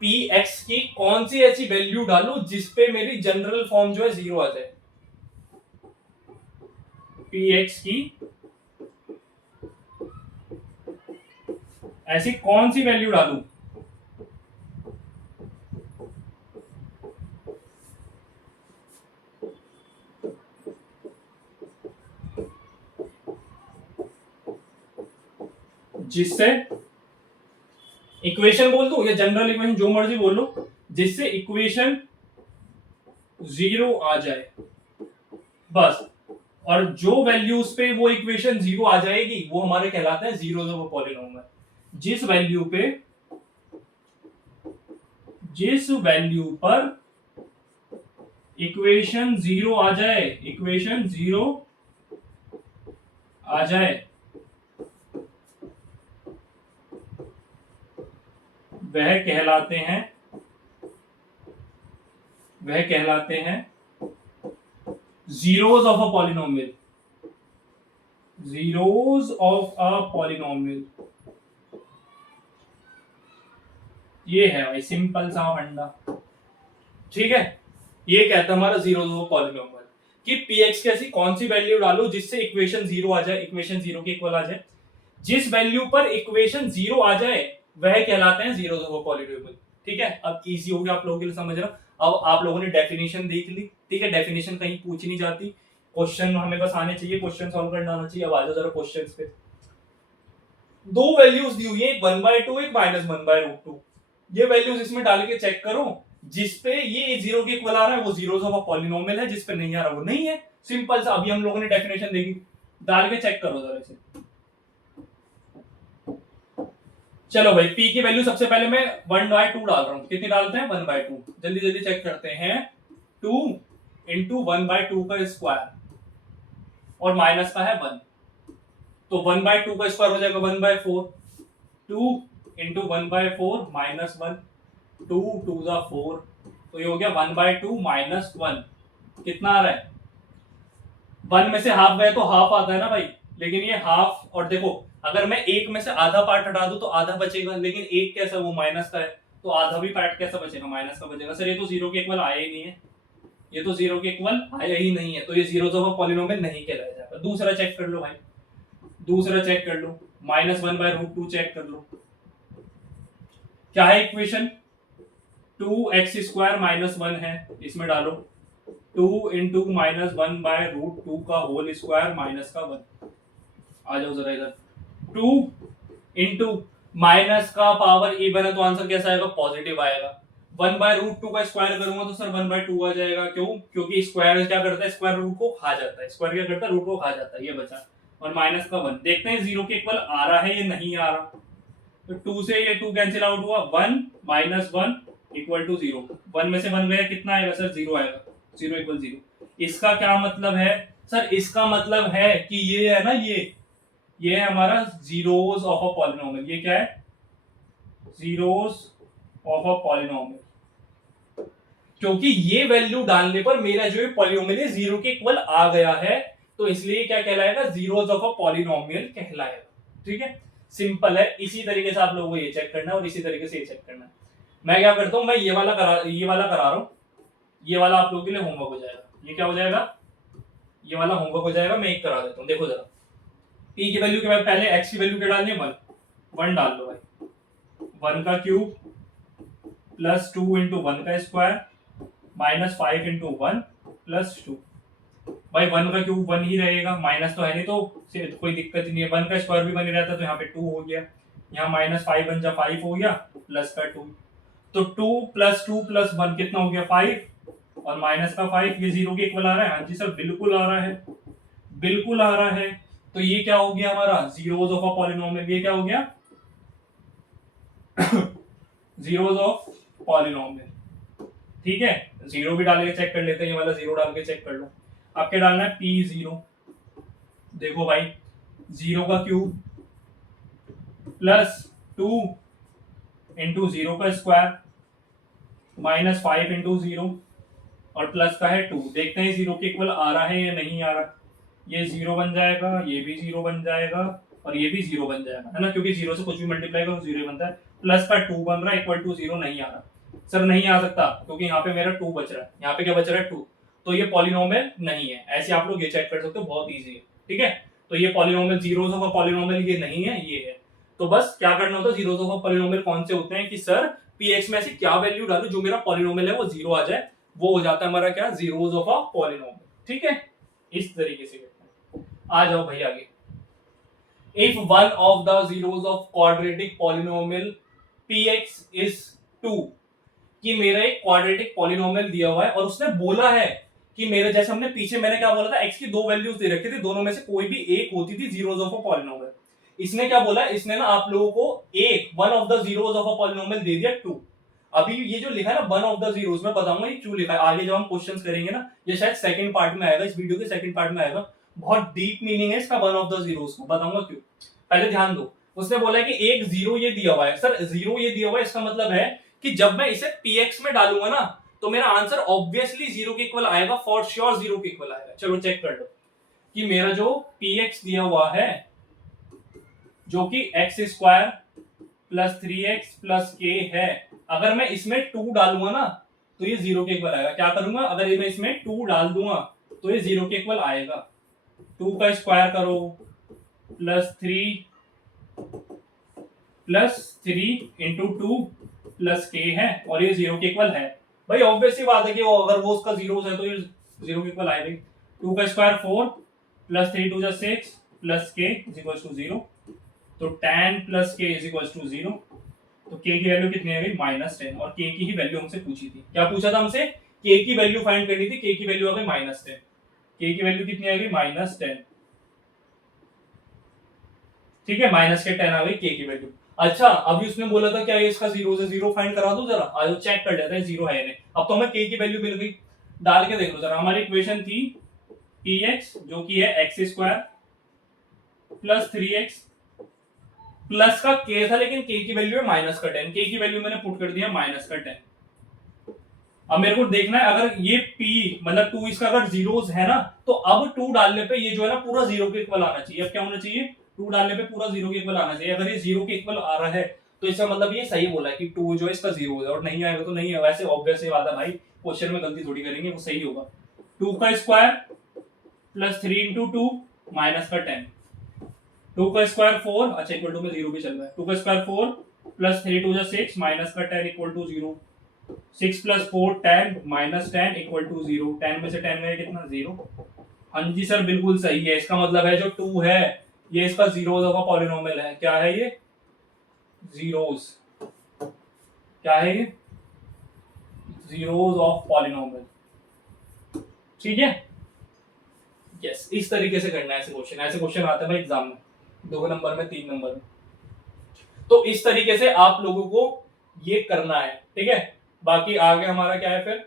px की कौन सी ऐसी वैल्यू डालूं जिसपे मेरी जनरल फॉर्म जो है 0 आ जाए। px की ऐसी कौन सी वैल्यू डालूं जिससे इक्वेशन बोल दो या जनरल इक्वेशन, जो मर्जी बोल लो, जिससे इक्वेशन 0 आ जाए बस। और जो वैल्यूज पे वो इक्वेशन 0 आ जाएगी वो हमारे कहलाते हैं जीरोस ऑफ अ पॉलिनोमियल। जिस वैल्यू पर इक्वेशन 0 आ जाए, इक्वेशन 0 आ जाए, वह कहलाते हैं zeros of a polynomial. Zeros of a polynomial, ये है भाई सिंपल सा फंडा। ठीक है, ये कहता है हमारा जीरोस ऑफ अ पॉलिनोमियल कि px की ऐसी कौन सी वैल्यू डालो जिससे इक्वेशन 0 आ जाए, इक्वेशन 0 के इक्वल आ जाए। जिस वैल्यू पर इक्वेशन 0 आ जाए वह कहलाते हैं जीरोस ऑफ अ पॉलिनोमियल। ठीक है, अब इजी हो गया आप लोगों के लिए समझना। अब आप लोगों ने डेफिनेशन देख ली। ठीक है, डेफिनेशन कहीं पूछ नहीं जाती, क्वेश्चन हमें बस आने चाहिए, क्वेश्चन सॉल्व करना आना चाहिए। अब आ जाओ जरा क्वेश्चंस पे। दो वैल्यूज दी हुई है, एक 1/2 एक -1/√2। ये वैल्यूज इसमें डाल के चेक करो, जिसपे ये 0 के इक्वल आ रहा है वो जीरोस ऑफ अ पॉलिनोमियल है, जिसपे नहीं आ रहा वो नहीं है। सिंपल सा, अभी हम लोगों ने डेफिनेशन देखी, डाल के चेक करो जरा इसे। चलो भाई, p की वैल्यू सबसे पहले मैं 1/2 डाल रहा हूं। कितनी डालते हैं? 1/2। जल्दी जल्दी चेक करते हैं। 2 इंटू 1/2 का स्क्वायर और माइनस का है 1, तो 1/2 का स्क्वायर हो जाएगा 1/4। 2 इंटू 1/4 माइनस 1, 2 2 जा 4, तो ये हो गया 1/2 माइनस 1। कितना आ रहा है? 1 में से हाफ गए तो हाफ आता है ना भाई, लेकिन ये हाफ, और देखो अगर मैं एक में से आधा पार्ट हटा दूं तो आधा बचेगा, लेकिन एक कैसा, वो माइनस का है, तो आधा भी पार्ट कैसा बचेगा? माइनस का बचेगा। सर ये तो 0 के इक्वल आया ही नहीं है, ये तो 0 के इक्वल आया ही नहीं है, तो ये जीरोस ऑफ अ पॉलिनोमियल नहीं कहलाया जाएगा। दूसरा चेक कर लो भाई, दूसरा चेक कर लो, -1/√2 चेक कर लो। क्या है इक्वेशन? 2x² -1 है, इसमें डालो 2 इंटू -1/√2 का होल स्क्वायर माइनस का 1। आ जाओ जरा इधर, 2 इंटू माइनस का पावर इवन है तो आंसर कैसा आएगा? पॉजिटिव आएगा। 1/√2 का स्क्वायर करूंगा तो सर 1/2 आ जाएगा। क्यों? क्योंकि स्क्वायर क्या करता है? स्क्वायर रूट को खा जाता है। स्क्वायर क्या करता है? रूट को खा जाता है। ये बचा, और माइनस का 1। देखते हैं 0 के इक्वल आ रहा है या नहीं आ रहा। तो 2 से ये 2 कैंसिल आउट हुआ, 1 माइनस 1 इक्वल टू 0। 1 में से 1 गया, कितना आएगा सर? 0 आएगा। 0 इक्वल 0। इसका क्या मतलब है सर? इसका मतलब है कि ये है ना, ये है हमारा जीरोस ऑफ अ पॉलिनोमियल। ये क्या है? Zeros of a polynomial. क्योंकि ये वैल्यू डालने पर मेरा जो पॉलिनोमियल है 0 के इक्वल आ गया है, तो इसलिए क्या कहलाएगा? जीरोस ऑफ अ पॉलिनोमियल कहलाएगा। ठीक है, सिंपल है। इसी तरीके से आप लोगों को ये चेक करना है और इसी तरीके से ये चेक करना है। मैं क्या करता हूं, मैं ये वाला करा रहा हूं। ये वाला आप लोगों के लिए होमवर्क हो जाएगा। ये क्या हो जाएगा? ये वाला होमवर्क हो जाएगा। मैं एक करा देता हूं, देखो जरा। p की वैल्यू के बाद पहले x की वैल्यू क्या डालनी है? 1 डाल दो भाई। 1 का क्यूब प्लस 2 इंटू 1 का स्क्वायर माइनस 5 इंटू 1 प्लस 2। भाई 1 का क्यूब 1 ही रहेगा, माइनस तो है नहीं तो कोई दिक्कत ही नहीं है, 1 का स्क्वायर भी बन ही रहता तो यहाँ पे 2 हो गया, यहाँ माइनस 5 बन जा 5 हो गया प्लस का 2, तो 2 प्लस 1 कितना हो गया 5 और माइनस का 5, ये 0 के इक्वल आ रहा है। हाँ जी सर बिल्कुल आ रहा है, बिल्कुल आ रहा है। तो ये क्या हो गया हमारा जीरोस ऑफ अ पॉलिनोमियल, ये क्या हो गया जीरोस ऑफ पॉलिनोमियल। ठीक है, जीरो भी डाल के चेक कर लेते हैं, ये वाला जीरो डाल के चेक कर लो। अब क्या डालना है P0, देखो भाई 0 का क्यूब प्लस 2 इंटू 0 का स्क्वायर माइनस 5 इंटू 0 और प्लस का है 2। देखते हैं 0 के इक्वल आ रहा है या नहीं आ रहा। ये 0 बन जाएगा, ये भी 0 बन जाएगा और ये भी 0 बन जाएगा, है ना, क्योंकि 0 से कुछ भी मल्टीप्लाई करो 0 बनता है। प्लस का 2 बन रहा है इक्वल टू 0 नहीं आ रहा। सर नहीं आ सकता क्योंकि यहाँ पे मेरा 2 बच रहा है, यहाँ पे क्या बच रहा है 2, तो ये पॉलिनोमियल नहीं है। ऐसे आप लोग ये चेक कर सकते हो, बहुत ईजी है। ठीक है, तो ये polynomial zeros of a polynomial ये नहीं है, ये है। तो बस क्या करना होता है, जीरोस ऑफ अ पॉलिनोमियल कौन से होते हैं कि सर px में से क्या वैल्यू डालू जो मेरा पॉलिनोमियल है वो 0 आ जाए, वो हो जाता है हमारा क्या जीरोस ऑफ अ पॉलिनोमियल। ठीक है, इस तरीके से करते हैं। आ जाओ भाई आगे। If one of the zeros of quadratic polynomial px is 2, कि मेरा एक क्वाड्रेटिक पॉलिनोमियल दिया हुआ है और उसने बोला है कि मेरे, जैसे हमने पीछे मैंने क्या बोला था, x की दो वैल्यूज दे रखी थी, दोनों में से कोई भी एक होती थी जीरोस ऑफ अ पॉलिनोमियल। इसने क्या बोला, इसने ना आप लोगों को एक one of the zeros of a polynomial दे दिया 2। अभी ये जो लिखा है ना वन ऑफ द जीरोस, मैं बताऊंगा ये क्यों लिखा है आगे जब हम क्वेश्चंस करेंगे ना, ये शायद सेकंड पार्ट में आएगा, इस वीडियो के सेकंड पार्ट में आएगा। बहुत डीप मीनिंग है इसका वन ऑफ द जीरोस को, बताऊंगा क्यों। पहले ध्यान दो, उसने बोला है कि एक जीरो ये दिया हुआ है। सर जीरो ये दिया हुआ है, इसका मतलब है कि जब मैं इसे px में डालूंगा ना तो मेरा आंसर ऑब्वियसली 0 के इक्वल आएगा, फॉर श्योर 0 के इक्वल आएगा। चलो चेक कर लो कि मेरा जो px दिया हुआ है जो कि x square plus 3x plus k है, अगर मैं इसमें 2 डालूंगा ना तो ये 0 के इक्वल आएगा। क्या करूंगा, अगर मैं इसमें 2 डाल दूंगा तो ये 0 के इक्वल आएगा। 2 का स्क्वायर करो प्लस 3 इंटू 2 प्लस k है और ये 0 के इक्वल है। भाई ऑब्वियस सी बात है कि वो अगर वो उसका जीरोस है तो ये 0 के इक्वल आएगा। 2 का square 4 plus 3 2 6 plus k is equal to 0, तो tan plus k is equal to 0। तो k की वैल्यू कितनी आ गई -10, और k की ही वैल्यू हमसे पूछी थी। क्या पूछा था हमसे, k की वैल्यू फाइंड करनी थी, k की वैल्यू आ गई -10। k की वैल्यू कितनी आ गई -10। ठीक है, माइनस के 10 आ गई k की वैल्यू। अच्छा अभी उसने बोला था क्या ये इसका 0 से 0 फाइंड करा दो, जरा आज चेक कर लेते हैं 0 है या नहीं। अब तो हमें k की वैल्यू मिल गई, डाल के देख लो जरा। हमारी इक्वेशन थी px जो कि है x square plus 3x plus का k था, लेकिन k की वैल्यू है -10। k की वैल्यू मैंने पुट कर दिया -10। अब मेरे को देखना है अगर ये p मतलब 2 इसका अगर जीरोस है ना, तो अब 2 डालने पे ये जो है ना पूरा 0 के इक्वल आना चाहिए। अब क्या होना चाहिए, 2 डालने पे पूरा 0 के इक्वल आना चाहिए। अगर ये 0 के इक्वल आ रहा है तो इसका मतलब ये सही बोला है कि 2 जो है इसका 0 है, और नहीं आएगा तो नहीं है। वैसे ऑब्वियस ही बात है भाई, क्वेश्चन में गलती थोड़ी करेंगे, वो सही होगा। 2 का स्क्वायर प्लस 3 इंटू 2 माइनस का 10, 2 का स्क्वायर 4, अच्छा इक्वल टू में 0 भी चल रहा है। 2 का स्क्वायर 4 प्लस 3 2 6 माइनस का 10 equal to 0। 6 plus 4 10 minus 10 equal to 0। 10 में से 10 गए कितना 0। हाँ जी सर बिल्कुल सही है। इसका मतलब है जो 2 है ये इसका जीरोस ऑफ अ पॉलिनोमियल है। क्या है ये, जीरोस। क्या है ये, जीरोस ऑफ पॉलिनोमियल। ठीक है, यस इस तरीके से करना है ऐसे क्वेश्चन। ऐसे क्वेश्चन आते हैं भाई एग्जाम में 2 नंबर में 3 नंबर में। तो इस तरीके से आप लोगों को ये करना है। ठीक है, बाकी आगे हमारा क्या है, फिर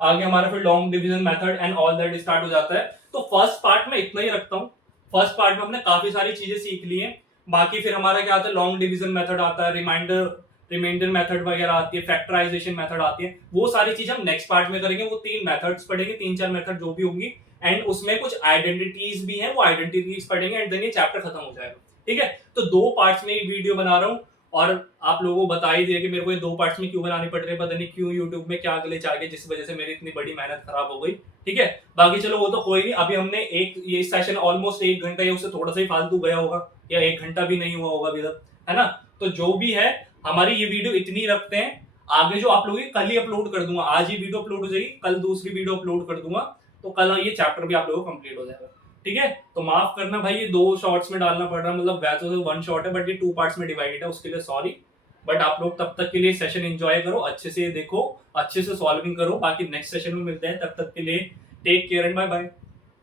आगे हमारा फिर long division method and all that start हो जाता है। तो फर्स्ट पार्ट में इतना ही रखता हूँ। फर्स्ट पार्ट में हमने काफी सारी चीजें सीख ली हैं। बाकी फिर हमारा क्या आता है, लॉन्ग डिवीजन मेथड आता है, रिमाइंडर मेथड वगैरह आती है, फैक्टराइजेशन मेथड आती है। वो सारी चीजें हम नेक्स्ट पार्ट में करेंगे। वो 3 मेथड्स पढ़ेंगे, 3-4 मेथड जो भी होंगी, एंड उसमें कुछ आइडेंटिटीज भी हैं, वो आइडेंटिटीज पढ़ेंगे एंड देन ये चैप्टर खत्म हो जाएगा। ठीक है, तो 2 पार्ट्स में वीडियो बना रहा हूँ, और आप लोगों को बता ही दिया कि मेरे को ये 2 पार्ट्स में क्यों बनानी पड़ रही है। पता नहीं क्यों यूट्यूब में क्या ग्लिच आ गया जिस वजह से मेरी इतनी बड़ी मेहनत खराब हो गई। ठीक है, बाकी चलो वो तो कोई नहीं। अभी हमने ये सेशन ऑलमोस्ट 1 घंटा या उससे थोड़ा सा ही फालतू गया होगा, या 1 घंटा भी नहीं हुआ होगा अभी तक, है ना। तो जो भी है हमारी ये वीडियो इतनी रखते हैं। आगे जो आप लोग कल ही अपलोड कर दूंगा, आज ही वीडियो अपलोड हो जाएगी, कल दूसरी वीडियो अपलोड कर दूंगा, तो कल ये चैप्टर भी आप लोगों को कंप्लीट हो जाएगा। ठीक है, तो माफ करना भाई ये 2 शॉर्ट्स में डालना पड़ रहा है, मतलब वैसे तो 1 शॉर्ट है बट ये 2 पार्ट्स में डिवाइडेड है, उसके लिए सॉरी। बट आप लोग तब तक के लिए सेशन एंजॉय करो, अच्छे से देखो, अच्छे से सॉल्विंग करो, बाकी नेक्स्ट सेशन में मिलते हैं, तब तक के लिए take care and bye bye.